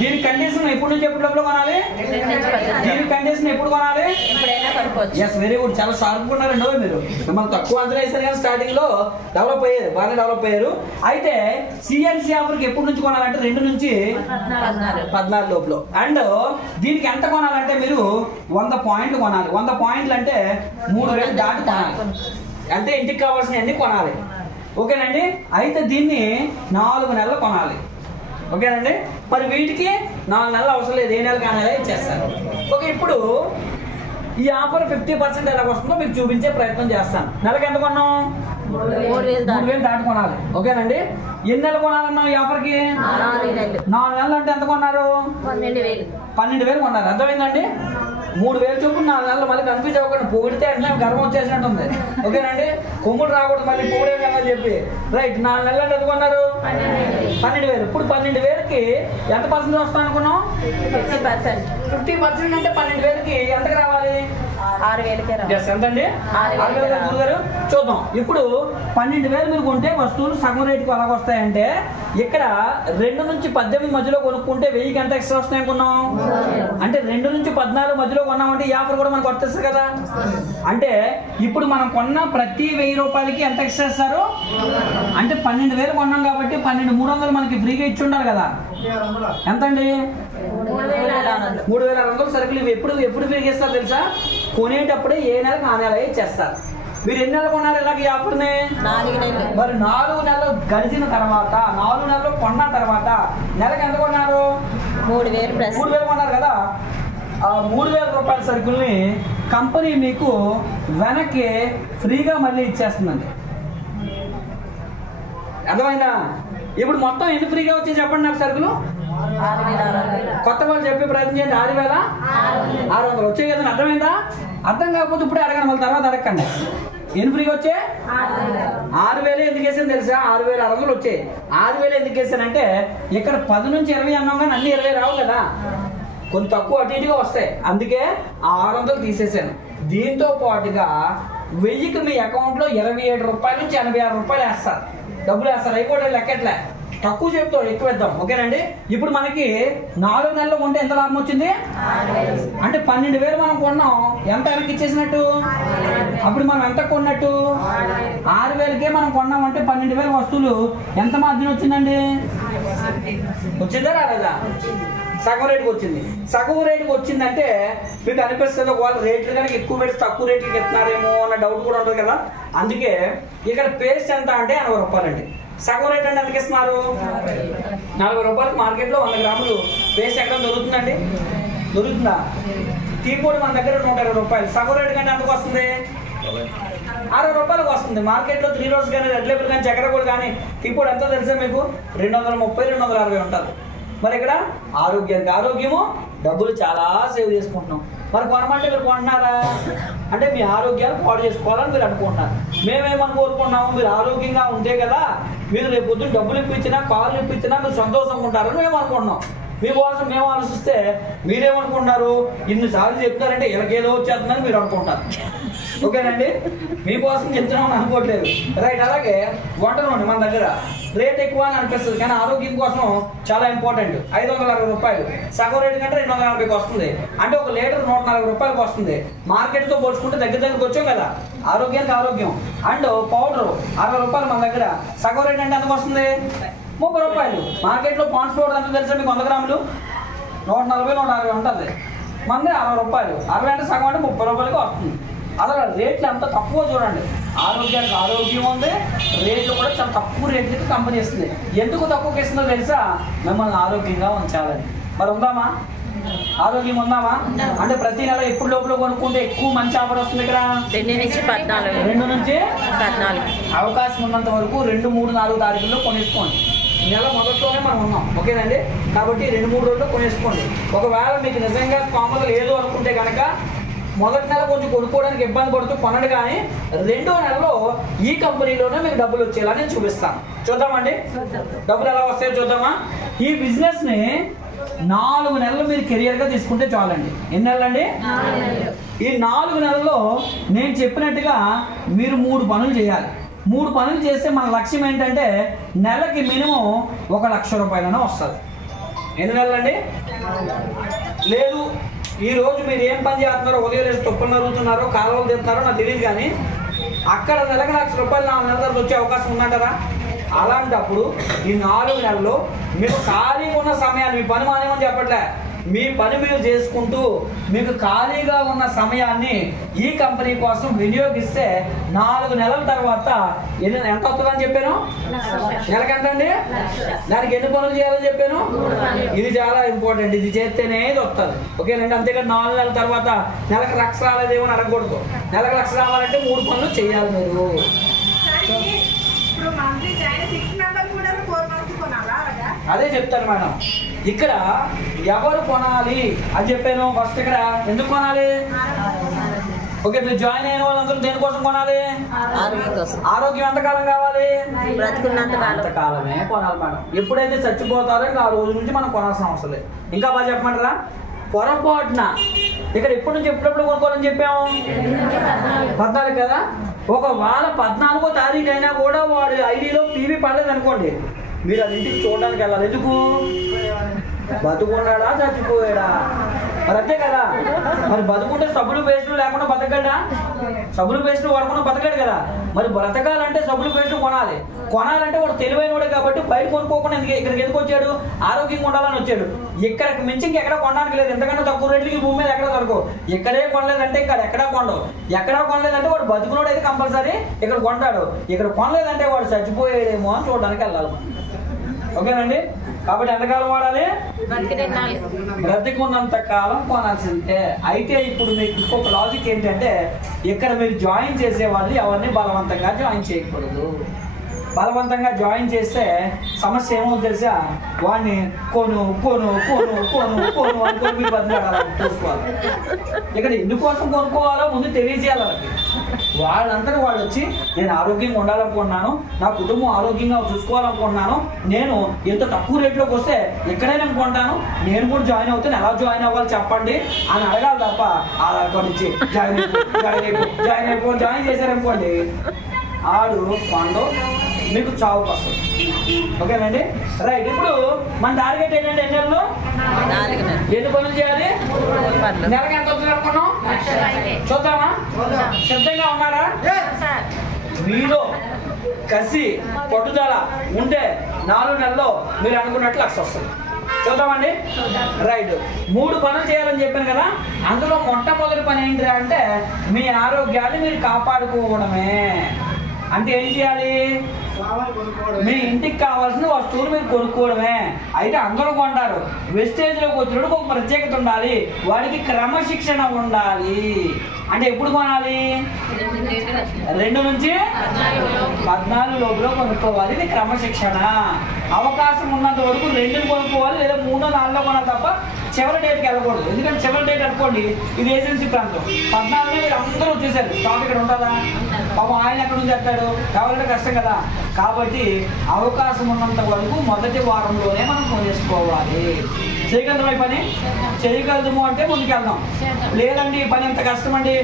దీని కండిషన్ ఎప్పుడు నుంచి ఎప్పుడు లోపల కొనాలి? దీని కండిషన్ ఎప్పుడు కొనాలి? ఎస్, వెరీ గుడ్, చాలా షార్ప్ ఉన్నారండి మీరు. మిమ్మల్ని తక్కువ అంచనా వేసారు కానీ స్టార్టింగ్ లో డెవలప్ అయ్యారు, బాగానే డెవలప్ అయ్యారు. అయితే సిఎన్సి ఆఫర్కి ఎప్పుడు నుంచి కొనాలంటే 2 నుంచి 14 లోపల. అండ్ దీనికి ఎంత కొనాలంటే మీరు 100 పాయింట్లు కొనాలి. 100 పాయింట్లు అంటే 3000 దాటి కొనాలి. అంటే ఇంటికి కావాల్సిన అన్ని కొనాలి, ఓకేనండి. అయితే దీన్ని 4 నెలలు కొనాలి, ఓకేనండి. మరి వీటికి 4 నెలలు అవసరం లేదు, ఏ నెల కానాలే ఇచ్చేస్తారు. ఓకే, ఇప్పుడు ఈ ఆఫర్ 50% ఎలా వస్తుందో మీకు చూపించే ప్రయత్నం చేస్తాను. నెలకి ఎంత కొన్నాం? 3000 దాటి కొనాలి, ఓకేనండి. ఎన్ని నెలలు కొనాలన్నాం ఈ ఆఫర్కి? 4 నెలలు. 4 నెలలు అంటే ఎంత కొన్నారు? 12,000. 12,000 కొన్నారు. అర్థమైందండి? 3000 చొప్పున 4 నెలలు. మళ్ళీ కన్ఫ్యూజ్ అవ్వకండి, పొగిడితే అంటే గర్వం వచ్చేసినట్టుంది. ఓకేనండి, కొమ్ముడు రాకూడదు మళ్ళీ పొగిడే కదా చెప్పి. రైట్, 4 నెలలు అంటే ఎందుకున్నారు 12,000. ఇప్పుడు 12,000కి ఎంత పర్సెంట్ వస్తాను అనుకున్నాం? 50% అంటే 12,000కి ఎంతకు రావాలి? 6,000కే రావాలి. ఎంతండి? 6,000 గురుగారు. చూద్దాం. ఇప్పుడు 12,000 మీరు కొంటే వస్తువులు సగం రేటుకు అలాగ వస్తాయంటే ఇక్కడ 2 నుంచి 18 మధ్యలో కొనుక్కుంటే 1000కి ఎంత ఎక్స్ట్రా వస్తాయి అనుకున్నాం? అంటే 2 నుంచి 14 మధ్యలో కొన్నామంటే ఈ ఆఫర్ కూడా మనకు వచ్చేస్తుంది కదా. అంటే ఇప్పుడు మనం కొన్న ప్రతి 1000 రూపాయలకి ఎంత ఎక్స్ట్రా ఇస్తారు? అంటే 12,000 కొన్నాం కాబట్టి 12,300 మనకి ఫ్రీగా ఇచ్చి ఉండాలి కదా. ఎంతండి? 3,600 సరుకులు. ఇవి ఎప్పుడు ఫ్రీగా ఇస్తారు తెలుసా? కొనేటప్పుడే ఏ నెలకు ఆ నెల ఇచ్చేస్తారు. మీరు ఎన్ని నెలలు కొన్నారు ఇలాగ ఈ ఆఫర్ని? 4 నెలలు. మరి 4 నెలలు గడిచిన తర్వాత 4 నెలలు కొన్న తర్వాత నెలకు ఎంత కొన్నారు? 3,000 కొన్నారు కదా. ఆ 3,000 రూపాయల సరుకుల్ని కంపెనీ మీకు వెనక్కి ఫ్రీగా మళ్ళీ ఇచ్చేస్తుందండి. అర్థమైందా? ఇప్పుడు మొత్తం ఎన్ని ఫ్రీగా వచ్చి చెప్పండి నాకు సరుకులు. 6,600. కొత్త వాళ్ళు చెప్పే ప్రయత్నం చేయండి. 6,600 వచ్చాయి కదా. అర్థమైందా? అర్థం కాకపోతే ఇప్పుడే అడగండి, మళ్ళీ తర్వాత అడగండి. ఎన్ని ఫ్రీగా వచ్చాయి? 6,000 ఎందుకు వేసాను తెలుసా? 6,600 వచ్చాయి. 6,000 ఎందుకు వేసానంటే ఇక్కడ 10 నుంచి 20 అన్నాం కానీ అన్ని 20 రావు కదా, కొంచెం తక్కువ అటు ఇటుగా వస్తాయి. అందుకే 600 తీసేసాను. దీంతో పాటుగా 1000కి మీ అకౌంట్లో 27 రూపాయల నుంచి 86 రూపాయలు వేస్తారు, డబ్బులు వేస్తారు. అవి కూడా లెక్కట్లే, తక్కువ చెప్తాం ఎక్కువ ఇద్దాం. ఓకేనండి. ఇప్పుడు మనకి 4 నెలలు కొంటే ఎంత లాభం వచ్చింది? అంటే 12,000 మనం కొన్నాం, ఎంత వెనక్కి ఇచ్చేసినట్టు? అప్పుడు మనం ఎంత కొన్నట్టు? 6,000కే మనం కొన్నాం అంటే 12,000 వస్తువులు ఎంత మార్జిన్ వచ్చిందండి? వచ్చిందా రాలేదా? సగం రేటుకి వచ్చింది. సగం రేటుకి వచ్చిందంటే మీకు అనిపిస్తుంది ఒకవేళ రేట్లు కనుక ఎక్కువ పెట్టి తక్కువ రేట్లకి ఇస్తున్నారేమో అన్న డౌట్ కూడా ఉంటుంది కదా. అందుకే ఇక్కడ పేస్ట్ ఎంత అంటే 80 రూపాయలండి. సగం రేట్ అంటే ఎంతకి ఇస్తున్నారు? 40 రూపాయలకి మార్కెట్లో 100 గ్రాములు పేస్ట్ ఎక్కడ దొరుకుతుందండి? దొరుకుతుందా? టీ పొడి మన దగ్గర 120 రూపాయలు. సగం రేటు కంటే ఎంతకు వస్తుంది? 60 రూపాయలకు వస్తుంది. మార్కెట్లో 3 రోజు కానీ రెడ్ లేబుల్ కానీ చక్కెర పొడి కానీ టీ పొడి ఎంతో తెలుసా మీకు? 230, 260 ఉంటుంది. మరి ఇక్కడ ఆరోగ్యము డబ్బులు చాలా సేవ్ చేసుకుంటున్నాం. మరి కొనమంటే మీరు కొంటున్నారా అంటే మీ ఆరోగ్యాన్ని పాడు చేసుకోవాలని మీరు అనుకుంటున్నారు. మేమేమని కోరుకుంటున్నాము? మీరు ఆరోగ్యంగా ఉంటే కదా మీరు రేపు పొద్దున్న డబ్బులు ఇప్పించినా కాళ్ళు ఇప్పించినా మీరు సంతోషంగా ఉంటారని మేము అనుకుంటున్నాం. మీకోసం మేము ఆలోచిస్తే మీరేమనుకుంటున్నారు? ఇన్నిసార్లు చెప్తారంటే ఇలాగేదో వచ్చేస్తుందని మీరు అనుకుంటారు. ఓకేనండి, మీకోసం చెప్తున్నామని అనుకోవట్లేదు. రైట్. అలాగే వంట నూనె మన దగ్గర రేట్ ఎక్కువ అని అనిపిస్తుంది కానీ ఆరోగ్యం కోసం చాలా ఇంపార్టెంట్. 560 రూపాయలు సగం రేటు కంటే 240కి వస్తుంది. అంటే ఒక లీటర్ 140 రూపాయలకు వస్తుంది. మార్కెట్తో పోల్చుకుంటే దగ్గరికి వచ్చాం కదా. ఆరోగ్యానికి ఆరోగ్యం. అండ్ పౌడర్ 60 రూపాయలు మన దగ్గర. సగం రేట్ అంటే ఎంతకు వస్తుంది? 30 రూపాయలు. మార్కెట్లో పాండ్స్ పౌడర్ ఎంత తెలుసా మీకు? 100 గ్రాములు 140, 160 ఉంటుంది. మనది 60 రూపాయలు. 60 అంటే సగం అంటే 30 రూపాయలకి వస్తుంది. అసలు రేట్లు అంత తక్కువ చూడండి. ఆరోగ్యానికి ఆరోగ్యం ఉంది, రేట్లు కూడా చాలా తక్కువ రేట్లకి కంపెనీ ఇస్తుంది. ఎందుకు తక్కువకి ఇస్తుందో తెలుసా? మిమ్మల్ని ఆరోగ్యంగా ఉంచాలని. మరి ఉందామా? ఆరోగ్యం ఉందామా? అంటే ప్రతి నెల ఎప్పుడు లోపల కొనుక్కుంటే ఎక్కువ మంచి ఆఫర్ వస్తుంది. ఇక్కడ 2 నుంచి 14. 2 నుంచి 14 అవకాశం ఉన్నంత వరకు 2, 3, 4 తారీఖుల్లో కొనేసుకోండి. నెల మొదట్లోనే మనం ఉన్నాం. ఓకేనండి. కాబట్టి 2, 3 రోజుల్లో కొనేసుకోండి. ఒకవేళ మీకు నిజంగా స్థోమత లేదు అనుకుంటే కనుక మొదటి నెల కొంచెం కొనుక్కోవడానికి ఇబ్బంది పడుతూ కొనండి, కానీ 2వ నెలలో ఈ కంపెనీలోనే మీకు డబ్బులు వచ్చేలా నేను చూపిస్తాను. చూద్దామండి డబ్బులు ఎలా వస్తాయో చూద్దామా. ఈ బిజినెస్ ని 4 నెలలు మీరు కెరియర్ గా తీసుకుంటే చాలండి. ఎన్ని నెలలండి? ఈ 4 నెలల్లో నేను చెప్పినట్టుగా మీరు 3 పనులు చేయాలి. 3 పనులు చేస్తే మన లక్ష్యం ఏంటంటే నెలకి మినిమం 1,00,000 రూపాయలైనా వస్తుంది. ఎన్ని నెలలండి? లేదు ఈ రోజు మీరు ఏం పని చేస్తున్నారో, ఉదయం లేసి తొప్పులు నరుగుతున్నారో కాలువలు తెస్తున్నారో నాకు తెలియదు, కానీ అక్కడ నెలకు 1,00,000 రూపాయలు 4 నెలల తర్వాత వచ్చే అవకాశం ఉందంటారా? అలాంటప్పుడు ఈ 4 నెలల్లో మీకు ఖాళీగా ఉన్న సమయాన్ని, మీ పని మానేమని చెప్పట్లే, మీ పని మీరు చేసుకుంటూ మీకు ఖాళీగా ఉన్న సమయాన్ని ఈ కంపెనీ కోసం వినియోగిస్తే 4 నెలల తర్వాత ఎంత వస్తుందని చెప్పాను? నెలకి ఎంత అండి? దానికి ఎన్ని పనులు చేయాలని చెప్పాను? ఇది చాలా ఇంపార్టెంట్. ఇది చేస్తేనే ఇది వస్తుంది. ఓకేనండి. అంతేకాదు 4 నెలల తర్వాత నెలకు 1,00,000 రాలేదేమో అని అడగకూడదు. నెలకు 1,00,000 రావాలంటే 3 పనులు చేయాలి మీరు. అదే చెప్తాను మేడం. ఇక్కడ ఎవరు కొనాలి అని చెప్పాను ఫస్ట్. ఇక్కడ ఎందుకు కొనాలి? ఓకే, మీరు జాయిన్ అయిన వాళ్ళందరూ దేనికోసం కొనాలి? ఆరోగ్యం ఎంతకాలం కావాలి? బ్రతుకున్నంత కాలమే కొనాలి మేడం. ఎప్పుడైతే చచ్చిపోతారో ఇంకా ఆ రోజు నుంచి మనం కొనాల్సిన అవసరం లేదు. ఇంకా బాగా చెప్పమంటారా? పొరపాటున ఇక్కడ ఎప్పటి నుంచి ఎప్పుడెప్పుడు కొనుక్కోవాలని చెప్పాము? 14 కదా. ఒకవేళ 14వ తారీఖు అయినా కూడా వాడి ఐడిలో పీవీ పడలేదు అనుకోండి, మీరు అది ఇంటికి చూడడానికి వెళ్ళాలి. ఎందుకు? బతుకున్నాడా చచ్చిపోయాడా? మరి అంతే కదా. మరి బతుకుంటే సబ్బులు పేస్టులు లేకుండా బతకడా? సబ్బులు పేస్టులు వాడకుండా బతకడు కదా. మరి బ్రతకాలంటే సబ్బులు పేస్టులు కొనాలి. కొనాలంటే వాడు తెలివైనవాడే కాబట్టి బయట కొనుక్కోకుండా ఇక్కడికి ఎందుకు వచ్చాడు? ఆరోగ్యంగా ఉండాలని వచ్చాడు. ఇక్కడికి మించి ఇంకెక్కడ కొనడానికి లేదు. ఎంతకంటే తక్కువ రేట్లకి భూమి మీద ఎక్కడ దొరకవు. ఇక్కడే కొనలేదంటే ఇక్కడ ఎక్కడా కొనవు. ఎక్కడా కొనలేదంటే వాడు బతుకున్నాడు అయితే కంపల్సరీ ఇక్కడ కొంటాడు. ఇక్కడ కొనలేదంటే వాడు చచ్చిపోయాడేమో అని చూడడానికి వెళ్ళాలి. ఓకేనండి. కాబట్టి ఎంతకాలం వాడాలి? బ్రతికున్నంత కాలం కొనాల్సిందే. అయితే ఇప్పుడు మీకు ఇంకొక లాజిక్ ఏంటంటే, ఇక్కడ మీరు జాయిన్ చేసే వాళ్ళు ఎవరిని బలవంతంగా జాయిన్ చేయకూడదు. బలవంతంగా జాయిన్ చేస్తే సమస్య ఏమో తెలుసా? వాడిని కొను కొను కొను కొను కొను అనుకో మీరు బతికాడాలని చూసుకోవాలి. ఇక్కడ ఎందుకోసం కొనుక్కోవాలో ముందు తెలియజేయాలి వాళ్ళకి. వాళ్ళందరూ వాళ్ళు వచ్చి నేను ఆరోగ్యంగా ఉండాలనుకుంటున్నాను, నా కుటుంబం ఆరోగ్యంగా చూసుకోవాలనుకుంటున్నాను, నేను ఎంత తక్కువ రేట్లోకి వస్తే ఎక్కడైనా కొంటాను, నేను కూడా జాయిన్ అవుతాను, ఎలా జాయిన్ అవ్వాలి చెప్పండి అని అడగాలి తప్ప ఆధార్ కార్డు ఇచ్చి జాయిన్ చేశారనుకోండి ఆడు కొండో మీకు చావుకు వస్తుంది. ఓకేనండి. రైట్. ఇప్పుడు మన టార్గెట్ ఏంటంటే ఎన్ని నెలలు? 4 పనులు చేయాలి. నెలకి ఎంత వస్తుంది అనుకున్నాం? చూద్దామా? సిద్ధంగా ఉన్నారా? మీలో కసి పట్టుదల ఉంటే 4 నెలల్లో మీరు అనుకున్నట్లు లక్ష వస్తుంది. చూద్దామండి. రైట్. 3 పనులు చేయాలని చెప్పాను కదా. అందులో మొట్టమొదటి పని ఏంటి అంటే మీ ఆరోగ్యాన్ని మీరు కాపాడుకోవడమే. అంటే ఏం చేయాలి? మీ ఇంటికి కావాల్సిన వస్తువులు మీరు కొనుక్కోవడమే. అయితే అందరూ కొంటారు. వెస్టేజ్లోకి వచ్చినప్పుడు ఒక ప్రత్యేకత ఉండాలి, వాడికి క్రమశిక్షణ ఉండాలి. అంటే ఎప్పుడు కొనాలి? 2 నుంచి 14 లోపల కొనుక్కోవాలి. ఇది క్రమశిక్షణ. అవకాశం ఉన్నంత వరకు 2 కొనుక్కోవాలి, లేదా 3, 4 కొనాలి తప్ప చివరి డేట్కి వెళ్ళకూడదు. ఎందుకంటే చివరి డేట్ అనుకోండి, ఇది ఏజెన్సీ ప్రాంతం. 14 మీరు అందరూ వచ్చేసారు, స్టాక్ ఇక్కడ ఉంటుందా? పాపం ఆయన ఎక్కడ నుంచి చెప్తాడు? కావాలంటే కష్టం కదా. కాబట్టి అవకాశం ఉన్నంత వరకు మొదటి వారంలోనే మనం కొనేసుకోవాలి. చేయగలమా ఈ పని? చేయగలము అంటే ముందుకెళ్దాం. లేదండి ఈ పని ఎంత కష్టం అండి,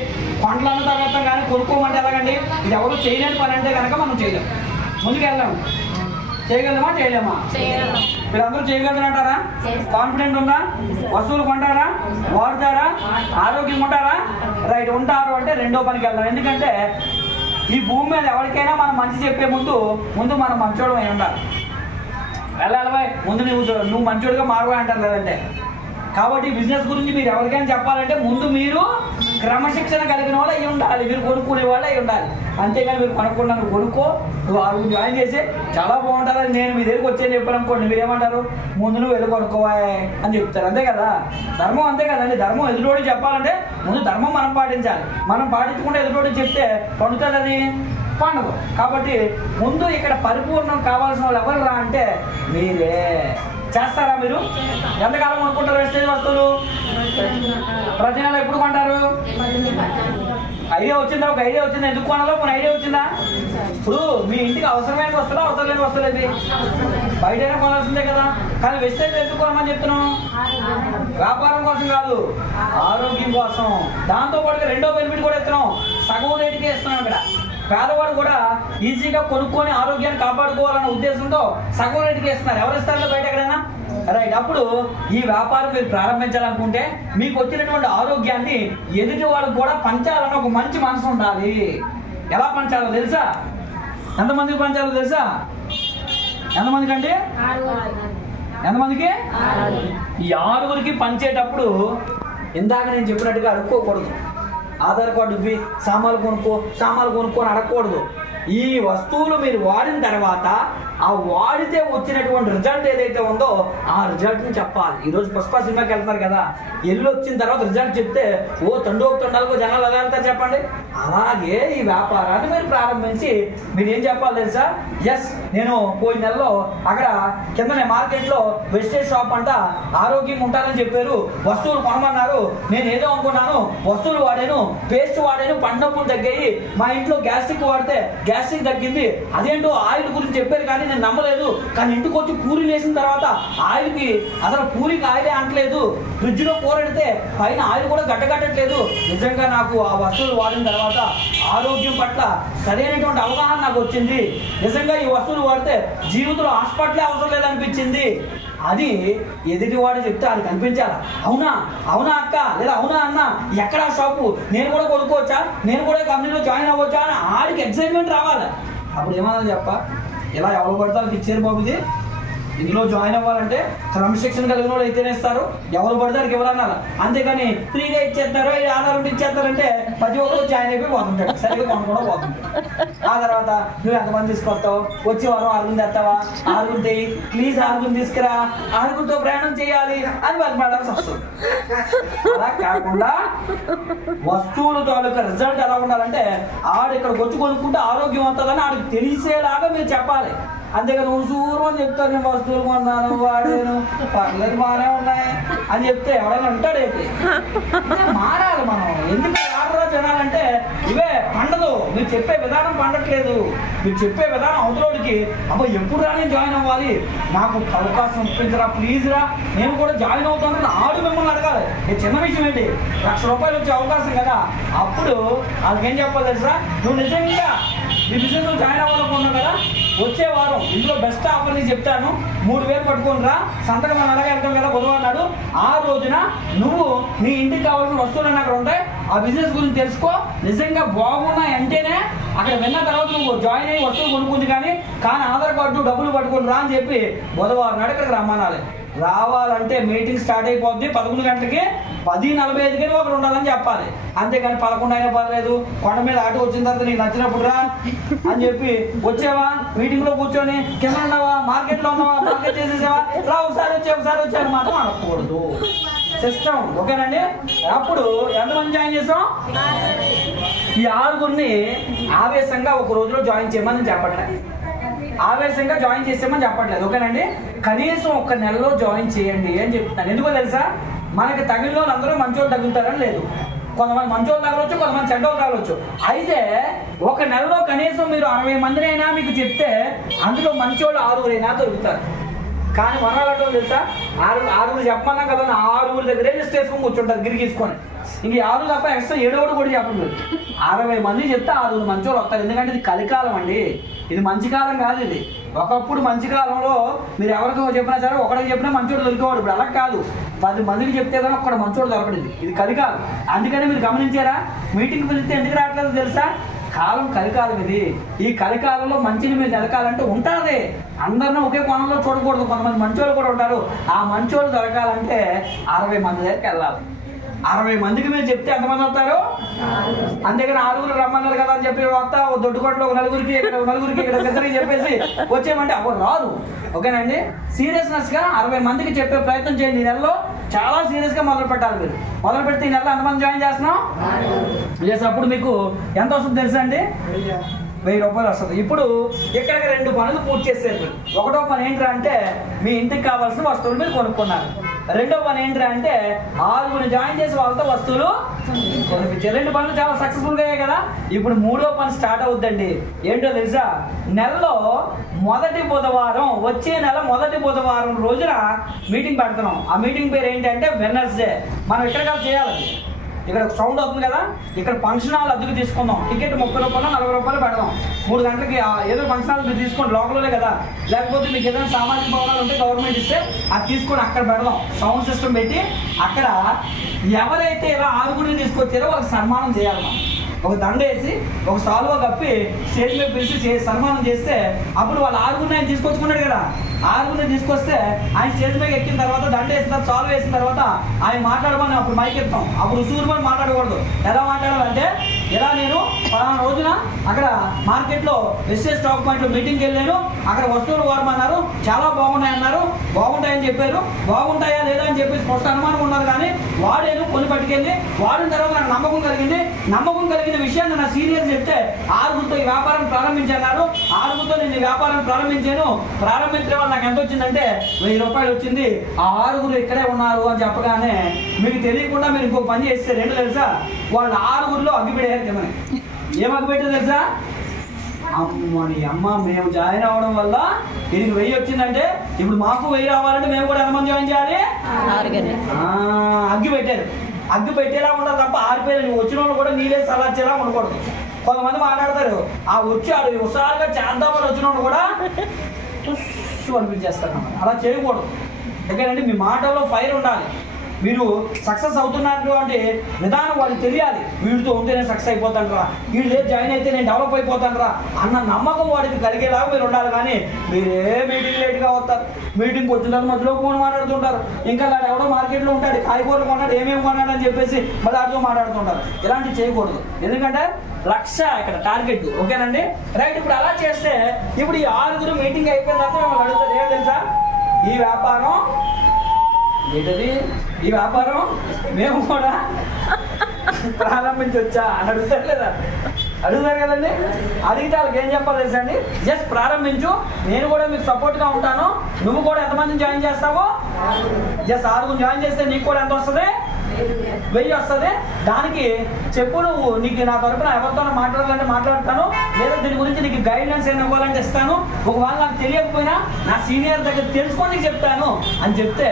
కొండలన్న తర్వాత కానీ కొనుక్కోమంటే ఎలాగండి? ఇది ఎవరు చేయలేని పని అంటే కనుక మనం చేయలేం. ముందుకెళ్దాం. చేయగలమా చేయలేమా? మీరందరూ చేయగలరంటారా? కాన్ఫిడెంట్ ఉందా? వస్తువులు కొంటారా? వాడతారా? ఆరోగ్యంగా ఉంటారా? రైట్. ఉంటారు అంటే 2వ పనికి వెళ్దాం. ఎందుకంటే ఈ భూమి మీద ఎవరికైనా మనం మంచి చెప్పే ముందు మనం మంచోడు అయి ఉండాలి. వెళ్ళాలి బాయ్, ముందు నువ్వు మంచోడుగా మారవా అంటారు కదంటే. కాబట్టి బిజినెస్ గురించి మీరు ఎవరికైనా చెప్పాలంటే ముందు మీరు క్రమశిక్షణ కలిగిన వాళ్ళు అయి ఉండాలి, మీరు కొనుక్కునే వాళ్ళు అయి ఉండాలి. అంతేగాని మీరు కొనుక్కున్నా నువ్వు కొనుక్కో, నువ్వు 6 జాయిన్ చేసి చాలా బాగుంటుందని నేను మీ దగ్గరికి వచ్చేది చెప్పాను అనుకోండి, మీరు ఏమంటారు? ముందు నువ్వు వెళ్ళి కొనుక్కోవాలి అని చెప్తారు. అంతే కదా. ధర్మం అంతే కదండి. ధర్మం ఎదుటోడికి చెప్పాలంటే ముందు ధర్మం మనం పాటించాలి. మనం పాటించకుండా ఎదుటోడికి చెప్తే పండుతుంది అది పండుగ. కాబట్టి ముందు ఇక్కడ పరిపూర్ణం కావాల్సిన వాళ్ళు ఎవరు రా అంటే మీరే. చేస్తారా మీరు? ఎంతకాలం కొనుక్కుంటారు వెస్టేజ్ వస్తువులు? ప్రతి నెల ఎప్పుడు కొంటారు? ఐడియా వచ్చిందా? ఒక ఐడియా వచ్చిందా ఎందుకు కొనాలో? కొన్ని ఐడియా వచ్చిందా? ఇప్పుడు మీ ఇంటికి అవసరమైన వస్తుందా అవసరం లేని వస్తలేదు? బయటైనా కొనాల్సిందే కదా. కానీ వెస్టేజ్ ఎందుకు కొనమని చెప్తున్నాం? వ్యాపారం కోసం కాదు, ఆరోగ్యం కోసం. దాంతో పాటుగా 2వ బెనిఫిట్ కూడా ఇస్తున్నాం, సగం రేటుకే ఇస్తున్నాం. ఇక్కడ పేదవాడు కూడా ఈజీగా కొనుక్కొని ఆరోగ్యాన్ని కాపాడుకోవాలన్న ఉద్దేశంతో సగం రేటుకి ఇస్తున్నారు. ఎవరు ఇస్తారు బయట ఎక్కడైనా? రైట్. అప్పుడు ఈ వ్యాపారం మీరు ప్రారంభించాలనుకుంటే మీకు వచ్చినటువంటి ఆరోగ్యాన్ని ఎదుటి వాళ్ళకు కూడా పంచాలని ఒక మంచి మనసు ఉండాలి. ఎలా పంచాలో తెలుసా? ఎంతమందికి పంచాలో తెలుసా? ఎంతమందికి అంటే? ఎంతమందికి? ఈ 6గురికి పంచేటప్పుడు ఇందాక నేను చెప్పినట్టుగా అడుక్కోకూడదు. ఆధార్ కార్డు ఇవ్వి, సామాన్లు కొనుక్కో అని అడగకూడదు. ఈ వస్తువులు మీరు వాడిన తర్వాత ఆ వాడితే వచ్చినటువంటి రిజల్ట్ ఏదైతే ఉందో ఆ రిజల్ట్ని చెప్పాలి. ఈరోజు పుష్ప సినిమాకి వెళ్తున్నారు కదా, వెళ్ళి వచ్చిన తర్వాత రిజల్ట్ చెప్తే ఓ తండోపు జనాలు ఎలా వెళ్తారు చెప్పండి. అలాగే ఈ వ్యాపారాన్ని మీరు ప్రారంభించి మీరు ఏం చెప్పాలి తెలుసా? ఎస్, నేను పోయిన నెలలో అక్కడ కిందనే మార్కెట్లో వెజిటేజ్ షాప్ అంట ఆరోగ్యంగా ఉంటారని చెప్పారు, వస్తువులు కొనమన్నారు. నేను ఏదో అనుకున్నాను, వస్తువులు వాడాను, పేస్ట్ వాడాను, పండుగలు తగ్గాయి. మా ఇంట్లో గ్యాస్ట్రిక్ వాడితే గ్యాస్ట్రిక్ తగ్గింది. అదేంటో ఆయిల్ గురించి చెప్పారు కానీ నేను నమ్మలేదు. కానీ ఇంటికి వచ్చి పూరి వేసిన తర్వాత ఆయిల్కి అసలు పూరికి ఆయిలే అంటలేదు. ఫ్రిడ్జ్ లో కూరెడితే పైన ఆయిల్ కూడా గట్టగట్టట్లేదు. నిజంగా నాకు ఆ వస్తువులు వాడిన తర్వాత ఆరోగ్యం పట్ల సరైనటువంటి అవగాహన నాకు వచ్చింది. నిజంగా ఈ వస్తువులు వాడితే జీవితంలో హాస్పిటలే అవసరం లేదనిపించింది. అది ఎదుటివాడు చెప్తే అది కనిపించాలా? అవునా అవునా అక్క, లేదా అవునా అన్న, ఎక్కడ షాపు, నేను కూడా కొనుక్కోవచ్చా, నేను కూడా కంపెనీలో జాయిన్ అవ్వచ్చా అని ఆడికి ఎక్సైట్మెంట్ రావాలి. అప్పుడు ఏమన్నా చెప్ప, ఇలా ఎవరు పడతారు ఇచ్చారు బాబు, ఇది ఇందులో జాయిన్ అవ్వాలంటే క్రమశిక్షణ కలిగిన వాళ్ళు అయితేనే ఇస్తారు, ఎవరు పడతారు ఎవరన్నారు. అంతేగాని ఫ్రీగా ఇచ్చేస్తారు, ఆధార్ ఉంటే ఇచ్చేస్తారంటే ప్రతి ఒక్కరు జాయిన్ అయిపోయి పోతుంటారు, సరిగ్గా కొనుక్కోవడం కూడా పోతుంటారు. ఆ తర్వాత నువ్వు ఎంతమంది తీసుకొస్తావు, వచ్చే వారం 6 తెస్తావా, 6 తెయ్యి, ప్లీజ్ 6 తీసుకురా, 6తో ప్రయాణం చేయాలి అని బతిమాడాల్సి వస్తుంది. అలా కాకుండా వస్తువుల తాలూకా రిజల్ట్ ఎలా ఉండాలంటే ఆడు ఇక్కడికి వచ్చి కొనుక్కుంటే ఆరోగ్యం వస్తుందని ఆడికి తెలిసేలాగా మీరు చెప్పాలి. అంతేకాదు నువ్వు సూరు అని చెప్తాను, నేను వస్తువులు కొన్నాను, వాడాను, పర్లేదు బాగానే ఉన్నాయి అని చెప్తే ఎవరైనా ఉంటాడేంటి? మారాలి మనం. ఎందుకు ఆర్డర్ తినాలంటే ఇవే పండదు, మీరు చెప్పే విధానం పండట్లేదు. మీరు చెప్పే విధానం అవతలోడికి అబ్బా ఎప్పుడు రాని జాయిన్ అవ్వాలి, నాకు అవకాశం ఇప్పించరా ప్లీజ్ రా, నేను కూడా జాయిన్ అవుతాను ఆడు మిమ్మల్ని అడగాలి. ఇది చిన్న విషయం ఏంటి, ₹1,00,000 వచ్చే అవకాశం కదా. అప్పుడు వాళ్ళకి ఏం చెప్పాలి తెలుసా? నువ్వు నిజంగా ఈ బిజినెస్ జాయిన్ అవ్వాలనుకున్నావు కదా, వచ్చే వారం ఇందులో బెస్ట్ ఆఫర్ నీకు చెప్తాను, 3,000 పట్టుకొని రా, సంతకం మనం అలాగే వెళ్తాం కదా బుధవారం నాడు. ఆ రోజున నువ్వు నీ ఇంటికి కావాల్సిన వస్తువులన్నీ అక్కడ ఉంటాయి, ఆ బిజినెస్ గురించి తెలుసుకో, నిజంగా బాగున్నాయి అంటేనే అక్కడ విన్న తర్వాత నువ్వు జాయిన్ అయ్యి వస్తువులు కొనుక్కుంది. కానీ ఆధార్ కార్డు డబ్బులు పట్టుకొని రా అని చెప్పి బుధవారం నాడు ఇక్కడికి రమ్మనాలి. రావాలంటే మీటింగ్ స్టార్ట్ అయిపోద్ది 11 గంటలకి, 10:45కి ఒకరు ఉండాలని చెప్పాలి. అంతేకాని 11 అయినా పర్లేదు, కొండ మీద ఆటో వచ్చిన తర్వాత నీకు నచ్చినప్పుడు రా అని చెప్పి వచ్చావా, మీటింగ్ లో కూర్చొని కింద ఉన్నావా, మార్కెట్ లో ఉన్నావా, మార్కెట్ చేసేసావా, రా ఒకసారి వచ్చాను మాత్రం అనకూడదు. సిస్టమ్ ఓకేనండి. అప్పుడు ఎంతమంది జాయిన్ చేసాం? ఈ 6గురిని ఆవేశంగా ఒక రోజులో జాయిన్ చేయమని చెప్పట్లేదు, ఆవేశంగా జాయిన్ చేసామని చెప్పట్లేదు, ఓకేనండి. కనీసం 1 నెలలో జాయిన్ చేయండి అని చెప్తాను. ఎందుకో తెలుసా? మనకి తగిలిన వాళ్ళు అందరూ మంచోళ్ళు తగులుతారని లేదు. కొంతమంది మంచోళ్ళు తగలవచ్చు, కొంతమంది చెడ్డోళ్ళు తగలవచ్చు. అయితే 1 నెలలో కనీసం మీరు 60 మందినైనా మీకు చెప్తే అందులో మంచోళ్ళు 6గురైనా దొరుకుతారు. కానీ మనలో తెలుసా, 6గురు చెప్పమన్నాం కదా, 6గురి దగ్గరే లిస్ట్ వేసుకొని కూర్చుంటారు గిరిగీసుకొని. ఇంక 6 తప్ప ఎక్స్ట్రా 7 కూడా చెప్పండి. 60 మంది చెప్తే 6 మంచోళ్ళు వస్తారు. ఎందుకంటే ఇది కలికాలం అండి, ఇది మంచి కాలం కాదు. ఇది ఒకప్పుడు మంచి కాలంలో మీరు ఎవరికో చెప్పినా సరే ఒకరికి చెప్పినా మంచోడు దొరికేవాడు. ఇప్పుడు అలా కాదు, 10 మందికి చెప్తే కానీ ఒక్కడ మంచోడు దొరకడింది. ఇది కలికాలం. అందుకని మీరు గమనించారా, మీటింగ్ పిలిస్తే ఎందుకు రావట్లేదు తెలుసా? కాలం కలికాలం ఇది. ఈ కలికాలంలో మంచిని మీరు నిలకాలంటే ఉంటుంది. అందరినీ ఒకే కోణంలో చూడకూడదు, కొంతమంది మంచోళ్ళు కూడా ఉంటారు. ఆ మంచోళ్ళు దొరకాలంటే 60 మంది దగ్గరికి వెళ్ళాలి. 60 మందికి మీరు చెప్తే ఎంతమంది వస్తారు? అంతేగాని 6గురు రమ్మన్నారు కదా అని చెప్పి వస్తా దొడ్డుకోటలో ఒక నలుగురికి ఇక్కడ ఇద్దరికి చెప్పేసి వచ్చేయమంటే అప్పుడు రాదు, ఓకేనండి. సీరియస్నెస్ గా 60 మందికి చెప్పే ప్రయత్నం చేయండి. ఈ నెలలో చాలా సీరియస్ గా మొదలు పెట్టాలి. మీరు మొదలు పెడితే ఈ నెలలో ఎంతమంది జాయిన్ చేస్తున్నాం? అప్పుడు మీకు ఎంత వస్తుంది తెలుసా అండి? ₹1000 వస్తుంది. ఇప్పుడు ఇక్కడికి 2 పనులు పూర్తి చేసేది. ఒకటో పని ఏంట్రా అంటే మీ ఇంటికి కావాల్సిన వస్తువులు మీరు కొనుక్కున్నారు. రెండో పని ఏంట్రా అంటే 6గురిని జాయిన్ చేసి వాళ్ళతో వస్తువులు కొనిపించారు. 2 పనులు చాలా సక్సెస్ఫుల్ గా అయ్యాయి కదా. ఇప్పుడు 3వ పని స్టార్ట్ అవుద్దండి. ఏంటో తెలుసా? నెలలో మొదటి బుధవారం, వచ్చే నెల మొదటి బుధవారం రోజున మీటింగ్ పెడుతున్నాం. ఆ మీటింగ్ పేరు ఏంటంటే వెనస్డే. మనం ఇక్కడ చేయాలి. ఇక్కడ సౌండ్ అవుతుంది కదా, ఇక్కడ ఫంక్షన్ హాల్ అద్దెకు తీసుకుందాం. టికెట్ ₹30 ₹40 పెడదాం. 3 గంటలకి ఏదో ఫంక్షన్ హాల్ మీరు తీసుకోండి, లోకల్లోనే కదా. లేకపోతే మీకు ఏదైనా సామాజిక భవనాలు ఉంటే గవర్నమెంట్ ఇస్తే అది తీసుకొని అక్కడ పెడదాం. సౌండ్ సిస్టమ్ పెట్టి అక్కడ ఎవరైతే ఇలా 6గురిని తీసుకొచ్చారో వాళ్ళకి సన్మానం చేయాలి. మనం ఒక దండ వేసి ఒక సాల్వా కప్పి స్టేజ్ మీద పిలిచి సన్మానం చేస్తే అప్పుడు వాళ్ళు 6గురిని ఆయన తీసుకొచ్చుకున్నాడు కదా, 6గురిని తీసుకొస్తే ఆయన స్టేజ్ మీద ఎక్కిన తర్వాత దండ వేసిన తర్వాత సాల్వ్ వేసిన తర్వాత ఆయన మాట్లాడమని అప్పుడు మైక్ ఎత్తాం. అప్పుడు సూర్యమని మాట్లాడకూడదు. ఎలా మాట్లాడాలంటే ఇలా నేను పలానా రోజున అక్కడ మార్కెట్లో ఎస్ఎస్ స్టాక్ పాయింట్లో మీటింగ్కి వెళ్ళాను, అక్కడ వస్తువులు వాడమన్నారు, చాలా బాగున్నాయి అన్నారు, బాగుంటాయని చెప్పారు. బాగుంటాయా లేదా అని చెప్పేసి ఫస్ట్ అనుమానం ఉన్నది, కానీ వాడేను కొని పట్టుకెళ్ళి వాడిన తర్వాత నాకు నమ్మకం కలిగింది. నమ్మకం కలిగిన విషయాన్ని నా సీనియర్స్ చెప్తే 6గురితో ఈ వ్యాపారం ప్రారంభించన్నారు. 6గురితో నేను ఈ వ్యాపారం ప్రారంభించాను. ప్రారంభించడం వల్ల నాకు ఎంత వచ్చిందంటే 1000 రూపాయలు వచ్చింది. ఆ 6గురు ఇక్కడే ఉన్నారు అని చెప్పగానే మీకు తెలియకుండా మీరు ఇంకొక పని చేస్తే రెండు తెలుసా, వాళ్ళు 6గురిలో అగ్గిపెట్టారు కిందని. ఏం అగ్గిపెట్టారు తెలుసా? అమ్మని అమ్మ మేము జాయిన్ అవ్వడం వల్ల దీనికి 1000 వచ్చిందంటే ఇప్పుడు మాకు 1000 రావాలంటే మేము కూడా ఎంతమంది జాయిన్ చేయాలి? అగ్గి పెట్టారు. అగ్గి పెట్టేలా ఉండాలి తప్ప ఆరిపోయారు. నువ్వు వచ్చిన వాళ్ళు కూడా నీళ్ళే సలాచేలా ఉండకూడదు. కొంతమంది మాట్లాడతారు, ఆ వచ్చి అది హుషారుగా చేద్దామని వచ్చిన వాళ్ళు కూడా తుస్సు అనిపించేస్తారు. అలా చేయకూడదు. ఎందుకంటే మీ మాటల్లో ఫైర్ ఉండాలి. మీరు సక్సెస్ అవుతున్నారు అంటే విధానం వాళ్ళకి తెలియాలి. వీడితో ఉంటే నేను సక్సెస్ అయిపోతాను రా, వీళ్ళు జాయిన్ అయితే నేను డెవలప్ అయిపోతాను రా అన్న నమ్మకం వాడికి కలిగేలాగా మీరు ఉండాలి. కానీ మీరే మీటింగ్ లేట్గా వస్తారు, మీటింగ్కి వచ్చిన మధ్యలో ఫోన్ మాట్లాడుతుంటారు. ఇంకా అలా ఎవడో మార్కెట్లో ఉంటాడు, కాయగూరలు కొన్నాడు, ఏమేమి కొన్నాడు అని చెప్పేసి మళ్ళీ అడితో మాట్లాడుతుంటారు. ఇలాంటివి చేయకూడదు. ఎందుకంటే లక్ష ఇక్కడ టార్గెట్. ఓకేనండి, రైట్. ఇప్పుడు అలా చేస్తే ఇప్పుడు ఈ 6గురు మీటింగ్ అయిపోయిన తర్వాత మిమ్మల్ని అడుగుతారు, ఏం తెలుసా ఈ వ్యాపారం ఏంటది, ఈ వ్యాపారం మేము కూడా ప్రారంభించవచ్చా అని అడుగుతారు లేదా? అడుగుతారు కదండి. అడిగితే వాళ్ళకి ఏం చెప్పాలి తెలుసా అండి? జస్ట్ ప్రారంభించు, నేను కూడా మీకు సపోర్ట్గా ఉంటాను. నువ్వు కూడా ఎంతమందిని జాయిన్ చేస్తావో, జస్ట్ 6గురు జాయిన్ చేస్తే నీకు కూడా ఎంత వస్తుంది? 1000 వస్తుంది. దానికి చెప్పు, నువ్వు నీకు నా తరపున ఎవరితో మాట్లాడాలంటే మాట్లాడతాను, లేదా దీని గురించి నీకు గైడ్లైన్స్ ఏమైనా ఇవ్వాలంటే ఇస్తాను. ఒకవేళ నాకు తెలియకపోయినా నా సీనియర్ దగ్గర తెలుసుకొని చెప్తాను అని చెప్తే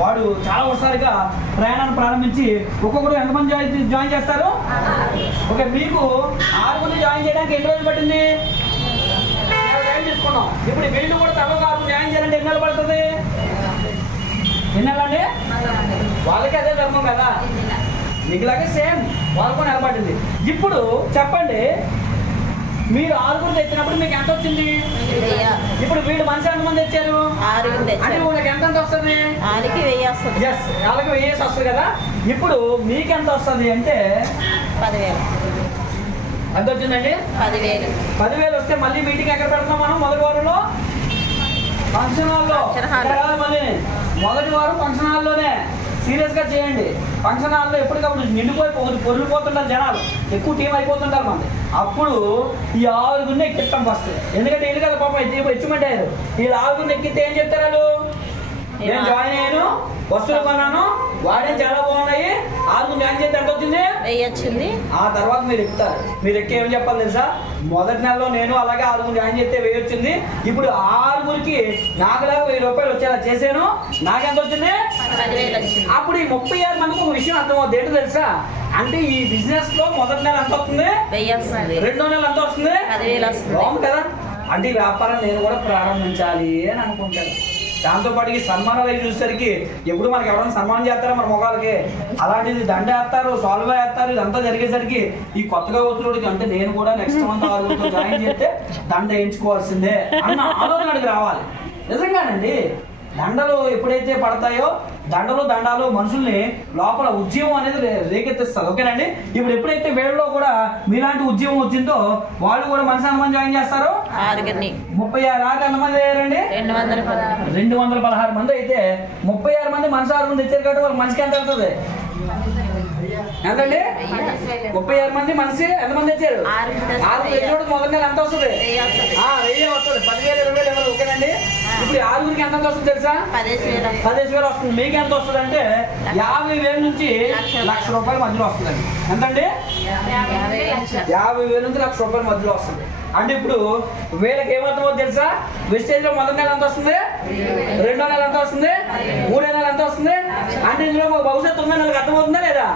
వాడు చాలా ఒకసారిగా ప్రయాణాన్ని ప్రారంభించి ఒక్కొక్కరు ఎంతమంది జాయిన్ చేస్తారు? ఓకే, మీకు 6గురిని జాయిన్ చేయడానికి ఎన్ని రోజులు పట్టింది? జాయిన్ చేసుకున్నాం. ఇప్పుడు వీళ్ళు కూడా తప్పక 6గురు జాయిన్ చేయాలంటే ఎన్ని నెలలు పడుతుంది? ఎన్ని నెలలండి? వాళ్ళకి అదే ధర్మం కదా, మీకులాగే సేమ్ వాళ్ళకు నిలబడింది. ఇప్పుడు చెప్పండి, మీరు 6గురు తెచ్చినప్పుడు మీకు ఎంత వచ్చింది? ఇప్పుడు వీళ్ళు మనిషి ఎంతమంది తెచ్చారు? అంటే వాళ్ళకి ఎంత వస్తుంది? వాళ్ళకి 1000 వస్తుంది కదా. ఇప్పుడు మీకు ఎంత వస్తుంది అంటే 10,000. ఎంత వచ్చిందండి? 10,000 వస్తే మళ్ళీ మీటింగ్ ఎక్కడ పెడుతున్నాం మనం? మొదటి వారంలో ఫంక్షన్ హాల్లో. మళ్ళీ మొదటి వారం ఫంక్షన్ హాల్లోనే సీరియస్గా చేయండి. ఫంక్షన్ హాల్లో ఎప్పటికప్పుడు నిండిపోయి పొరిగిపోతుంటారు జనాలు, ఎక్కువ టీం అయిపోతుంటారు మనది. అప్పుడు ఈ 6గురిని ఎక్కిస్తాం ఫస్ట్. ఎందుకంటే వీళ్ళు కదా పాపం ఎచ్చుమెంట్ అయ్యారు. వీళ్ళు 6గురిని ఎక్కితే ఏం చెప్తారు వాళ్ళు? నేను జాయిన్ అయ్యాను, వస్తువులు కొన్నాను, వాడే చాలా బాగున్నాయి, 6గురు జాయిన్ చేస్తే ఎంత వచ్చింది? ఆ తర్వాత మీరు ఎక్కుతారు. మీరు ఎక్కి ఏం చెప్పాలి తెలుసా? మొదటి నెలలో నేను అలాగే 6గురు జాయిన్ చేస్తే 1000 వచ్చింది. ఇప్పుడు 6గురికి నాకులాగా 1000 రూపాయలు వచ్చేలా చేశాను, నాకెంత వచ్చింది? 10,000. అప్పుడు ఈ 36 మందికి ఒక విషయం అర్థమవుతుంది. ఏంటో తెలుసా? అంటే ఈ బిజినెస్ లో మొదటి నెల ఎంత వస్తుంది? 1000. రెండో నెల ఎంత వస్తుంది? 10,000. బాగుంది కదా. అంటే ఈ వ్యాపారం నేను కూడా ప్రారంభించాలి అని అనుకుంటాను. దాంతోపాటు ఈ సన్మానాలు అవి చూసేసరికి ఎప్పుడు మనకి ఎవరైనా సన్మానం చేస్తారో మన మొగాలకి, అలాంటిది దండ వేస్తారు, సాల్వ్ వేస్తారు. ఇదంతా జరిగేసరికి ఈ కొత్తగా వచ్చినోడికి అంటే నేను కూడా నెక్స్ట్ మంత్ 6గురితో జాయిన్ చేస్తే దండ వేయించుకోవాల్సిందే అన్న ఆలోచనకి రావాలి. నిజంగానండి, దండలు ఎప్పుడైతే పడతాయో దండాలు మనుషుల్ని లోపల ఉద్యమం అనేది రేకెత్తిస్తారు. ఓకేనండి, ఇప్పుడు ఎప్పుడైతే వీళ్ళలో కూడా మీలాంటి ఉద్యమం వచ్చిందో వాళ్ళు కూడా మనిషి ఎంతమంది జాయిన్ చేస్తారు? 36 ఎంతమంది అయ్యారండి? 216 మంది. అయితే 36 మంది మనిషి 6 మంది తెచ్చారు కాబట్టి వాళ్ళ మనిషికి ఎంత అవుతుంది? ఎంతండి? 36 మంది మనిషి ఎంతమంది తెచ్చారు? 6 తెచ్చినప్పుడు మొదటి నెల ఎంత వస్తుంది? 1000 వస్తుంది. 10,000 20,000 ఎవరు? ఓకేనండి. ఇప్పుడు 6గురికి ఎంత వస్తుంది తెలుసా? 15,000 వస్తుంది. మీకు ఎంత వస్తుంది అంటే 50,000 నుంచి 1,00,000 రూపాయల మధ్యలో వస్తుందండి. ఎంతండి? 50,000 నుంచి 1,00,000 రూపాయల మధ్యలో వస్తుంది. అంటే ఇప్పుడు వీళ్ళకి ఏమవుతుందో తెలుసా? వెస్టేజ్ లో మొదటి నెల ఎంత వస్తుంది? రెండో నెల ఎంత వస్తుంది? మూడో నెల ఎంత వస్తుంది? అంటే ఇందులో భవిష్యత్తు 9 నెలలకు అర్థమవుతుందా లేదా?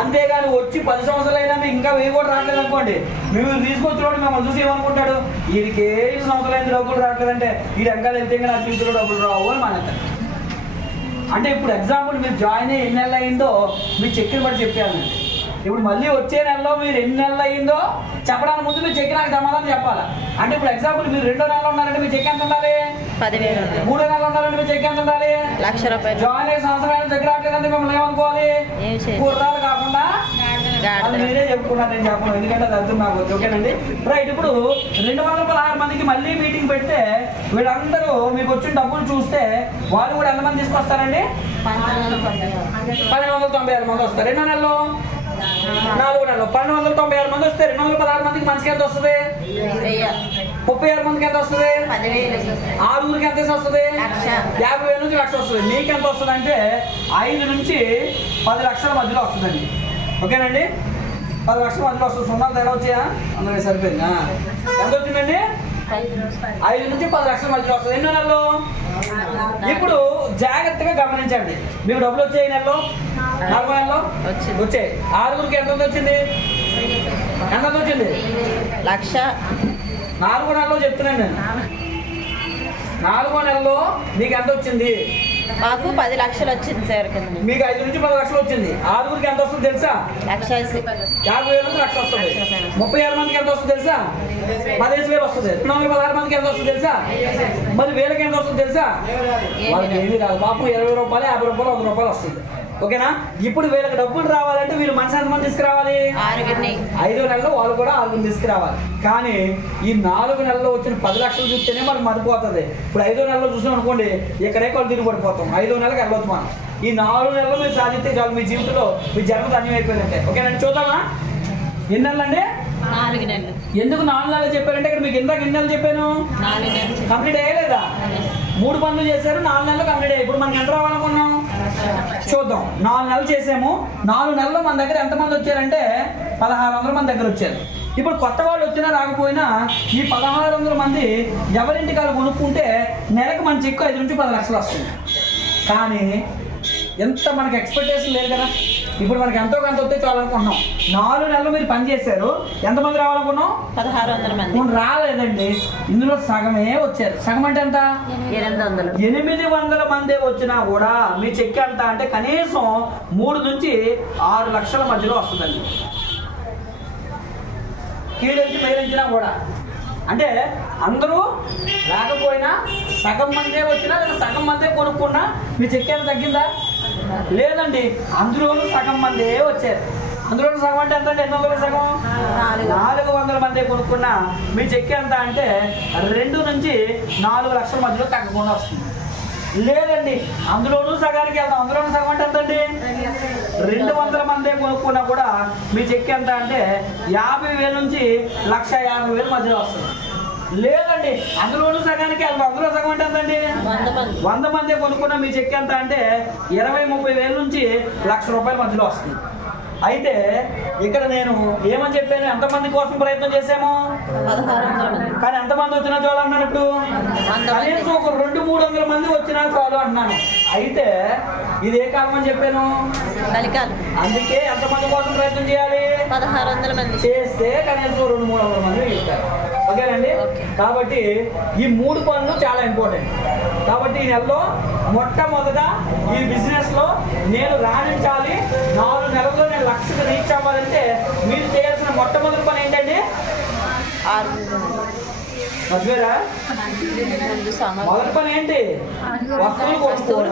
అంతేగాని వచ్చి 10 సంవత్సరాలు అయినా ఇంకా 1000 కూడా రావట్లేదు అనుకోండి, మీరు తీసుకొచ్చినోడు మిమ్మల్ని చూసి ఏమనుకుంటాడు? వీడికి 7 సంవత్సరాలు అయిన డబ్బులు రావట్లేదంటే వీడు ఎంకాలు వెళ్తే నా జీవితంలో డబ్బులు రావు అని మానేస్తారు. అంటే ఇప్పుడు ఎగ్జాంపుల్ మీరు జాయిన్ అయ్యి ఎన్ని నెలలు అయిందో మీరు చెక్కిన బట్టి చెప్పానండి. ఇప్పుడు మళ్ళీ వచ్చే నెలలో మీరు ఎన్ని నెలలు అయ్యిందో చెప్పడానికి ముందు మీరు చెక్ నాకు సమాధానం చెప్పాలి. అంటే ఇప్పుడు ఎగ్జాంపుల్ మీరు 2వ నెలలో ఉన్నారంటే మీ చెక్ ఎంత ఉండాలి? 10,000. 3వ నెలలో ఉన్నారంటే మీ చెక్ ఎంత ఉండాలి? 1,00,000 రూపాయలు. జాయిన్ అయ్యే సంవత్సరాలు చెక్ రావట్లేదంటే మిమ్మల్ని ఏమనుకోవాలి? గుర్రాలు కాకుండా అది మీరే చెప్పుకున్నారు, నేను చెప్పను, ఎందుకంటే అది అర్థం నాకు వచ్చి. ఓకేనండి రైట్. ఇప్పుడు 216 మందికి మళ్ళీ మీటింగ్ పెడితే వీళ్ళందరూ మీకు వచ్చిన డబ్బులు చూస్తే వాళ్ళు కూడా ఎంతమంది తీసుకొస్తారండి? 1296 మంది వస్తారు. ఎన్నో నెలలో? 4 నెలలు. 1296 మంది వస్తే 216 మందికి మనిషికి ఎంత వస్తుంది? 36 మందికి ఎంత వస్తుంది? 6కి ఎంత వస్తుంది? 50,000 నుంచి 1,00,000 వస్తుంది. మీకు ఎంత వస్తుంది అంటే 5 నుంచి 10 లక్షల మధ్యలో వస్తుందండి. ఓకేనండి 10 లక్షల మధ్యలో వస్తుంది. సున్నాలు తేడా వచ్చాయా? అందరూ సరిపోయిందా? ఎంత వచ్చిందండి? 5 నుంచి 10 లక్షల మధ్యలో వస్తుంది. ఎన్నో నెలలో? ఇప్పుడు జాగ్రత్తగా గమనించండి. మీకు డబ్బులు వచ్చాయి నెలలో? 4 నెలలో వచ్చాయి. 6కి ఎంత వచ్చింది? ఎంత వచ్చింది? 1,00,000. 4 నెలలో చెప్తున్నాను నేను. 4 నెలలో మీకు ఎంత వచ్చింది? మాకు 10 లక్షలు వచ్చింది సార్. మీకు 5 నుంచి 10 లక్షలు వచ్చింది. 6కి ఎంత వస్తుంది తెలుసా? 50,000 నుంచి 1,00,000 వస్తుంది. 36 మందికి ఎంత వస్తుంది తెలుసా? 15,000 వస్తుంది. 416 మందికి ఎంత వస్తుంది తెలుసా? మరి వేలకి ఎంత వస్తుంది తెలుసా? వాళ్ళకి ఏమీ రాదు పాపం. 20 రూపాయలు, 50 రూపాయలు, 100 రూపాయలు వస్తుంది. ఓకేనా? ఇప్పుడు వీళ్ళకి డబ్బులు రావాలంటే వీళ్ళు మనిషి ఎంతమంది తీసుకురావాలి? 5 నెలల్లో వాళ్ళు కూడా 6 తీసుకురావాలి. కానీ ఈ 4 నెలల్లో వచ్చిన 10 లక్షలు చూస్తేనే మనకు మరిపోతుంది. ఇప్పుడు 5 నెలలో చూసాం అనుకోండి, ఇక్కడే వాళ్ళు తిరిగి పడిపోతాం. 5 నెలలకు వెళ్ళొద్దు మనం. ఈ 4 నెలలు మీరు సాధిస్తే చాలు, మీ జీవితంలో మీ జన్మ ధన్యం అయిపోయిందంటే. ఓకేనండి చూద్దామా? ఎన్ని నెలలు అండి? 4 నెలలు. ఎందుకు 4 నెలలు చెప్పారంటే ఇక్కడ మీకు ఇందాక ఎన్ని నెలలు చెప్పాను? 4 నెలలు కంప్లీట్ అయ్యలేదా? 3 పనులు చేశారు, 4 నెలలు కంప్లీట్ అయ్యాయి. ఇప్పుడు మనకి ఎంత రావాలనుకున్నాం చూద్దాం. 4 నెలలు చేసాము. 4 నెలల్లో మన దగ్గర ఎంతమంది వచ్చారంటే 1,600 మంది దగ్గర వచ్చారు. ఇప్పుడు కొత్త వాళ్ళు వచ్చినా రాకపోయినా ఈ 1,600 మంది ఎవరింటికి వాళ్ళు కొనుక్కుంటే నెలకు మన చెక్కు 5 నుంచి 10 లక్షలు వస్తుంది. కానీ ఎంత మనకి ఎక్స్పెక్టేషన్ లేదు కదా. ఇప్పుడు మనకి ఎంతో కొంత వస్తే చాలనుకుంటున్నాం. 4 నెలలు మీరు పని చేశారు, ఎంతమంది రావాలనుకున్నాం? 1,600 మంది. రాలేదండి, ఇందులో సగమే వచ్చారు. సగం అంటే ఎంత? 800. 800 మంది వచ్చినా కూడా మీ చెక్ ఎంత అంటే కనీసం 3 నుంచి 6 లక్షల మధ్యలో వస్తుందండి. కీడించి మేలించినా కూడా అంటే అందరూ రాకపోయినా సగం మందే వచ్చినా లేదా సగం మందే కొనుక్కున్నా మీ చెక్ ఎంత తగ్గిందా? లేదండి, అందులోనూ సగం మందే వచ్చారు. అందులో సగం అంటే ఎంత? 800 సగం 400 మంది కొనుక్కున్నా మీ చెక్ ఎంత అంటే 2 నుంచి 4 లక్షల మధ్యలో తగ్గకుండా వస్తుంది. లేదండి, అందులోనూ సగానికి వెళ్తాం. అందులోనూ సగం అంటే ఎంతండి? 200 మందే కొనుక్కున్నా కూడా మీ చెక్ ఎంత అంటే 50,000 నుంచి 1,50,000 మధ్యలో వస్తుంది. లేదండి, అందులోనూ సగానికి వెళ్తాం. అందులో సగం అంటే ఎంతండి? 100 మందే కొనుక్కున్నా మీ చెక్ ఎంత అంటే 20,000-30,000 నుంచి 1,00,000 రూపాయల మధ్యలో వస్తుంది. అయితే ఇక్కడ నేను ఏమని చెప్పాను? ఎంతమంది కోసం ప్రయత్నం చేసాము? 1,600 మంది. కానీ ఎంతమంది వచ్చినా చాలు అన్నాను. ఇప్పుడు కనీసం ఒక 200-300 మంది వచ్చినా చాలు అంటున్నాను. అయితే ఇది ఏ కాలం అని చెప్పాను? కలికాలం. అందుకే ఎంతమంది కోసం ప్రయత్నం చేయాలి? 1,600 మంది చేస్తే కనీసం 200-300 మంది ఇస్తారు. ఓకేనండి. కాబట్టి ఈ 3 పనులు చాలా ఇంపార్టెంట్. కాబట్టి ఈ నెలలో మొట్టమొదట ఈ బిజినెస్ లో నేను రాణించాలి, 4 నెలల్లో నేను లక్ష్యం రీచ్ అవ్వాలంటే మీరు చేయాల్సిన మొట్టమొదటి పని ఏంటండి? మర్చిపోయారా? మొదటి పని ఏంటి? వస్తువులు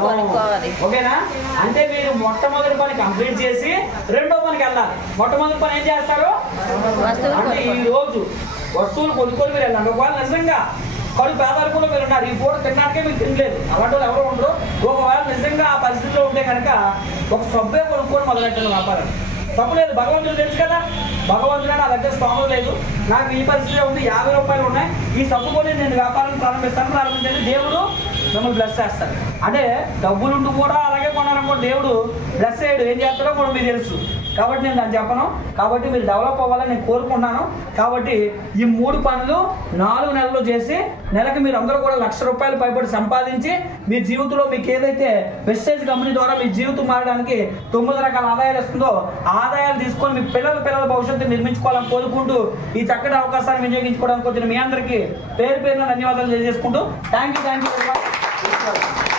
కొనుక్కోవాలి. ఓకేనా? అంటే మీరు మొట్టమొదటి పని కంప్లీట్ చేసి రెండో పనికి వెళ్ళాలి. మొట్టమొదటి పని ఏం చేస్తారు అంటే ఈ రోజు వస్తువులు కొనుక్కొని మీరు వెళ్ళండి. ఒకవేళ నిజంగా కడుపు పేదలు కూడా మీరు ఉన్నారు, ఈ పూట తినడానికే మీరు తినలేదు, అలాంటి వాళ్ళు ఎవరు ఉండరు. ఒకవేళ నిజంగా ఆ పరిస్థితిలో ఉంటే కనుక ఒక సబ్బే కొనుక్కొని మొదలెట్టాలి వ్యాపారం. తప్పులేదు, భగవంతుడు తెలుసు కదా. భగవంతుడు నా దగ్గర స్థానం లేదు, నాకు ఈ పరిస్థితి ఉంది, 50 రూపాయలు ఉన్నాయి, ఈ సబ్బు కొని నేను వ్యాపారం ప్రారంభించండి, దేవుడు మిమ్మల్ని బ్లెస్ చేస్తాడు. అంటే డబ్బులుండి కూడా అలాగే కొనాలనుకో, దేవుడు బ్లెస్ చేయడు. ఏం చేస్తాడో కూడా మీకు తెలుసు. కాబట్టి నేను దాన్ని చెప్పను. కాబట్టి మీరు డెవలప్ అవ్వాలని నేను కోరుకుంటున్నాను. కాబట్టి ఈ 3 పనులు 4 నెలల్లో చేసి నెలకి మీరు అందరూ కూడా 1,00,000 రూపాయలు పైబడి సంపాదించి మీ జీవితంలో మీకు ఏదైతే వెస్టేజ్ కంపెనీ ద్వారా మీ జీవితం మారడానికి 9 రకాల ఆదాయాలు వస్తుందో ఆదాయాలు తీసుకొని మీ పిల్లల భవిష్యత్తు నిర్మించుకోవాలని కోరుకుంటూ ఈ చక్కటి అవకాశాన్ని వినియోగించుకోవడానికి వచ్చిన మీ అందరికీ పేరు పేరున ధన్యవాదాలు తెలియజేసుకుంటూ థ్యాంక్ యూ వెరీ మచ్.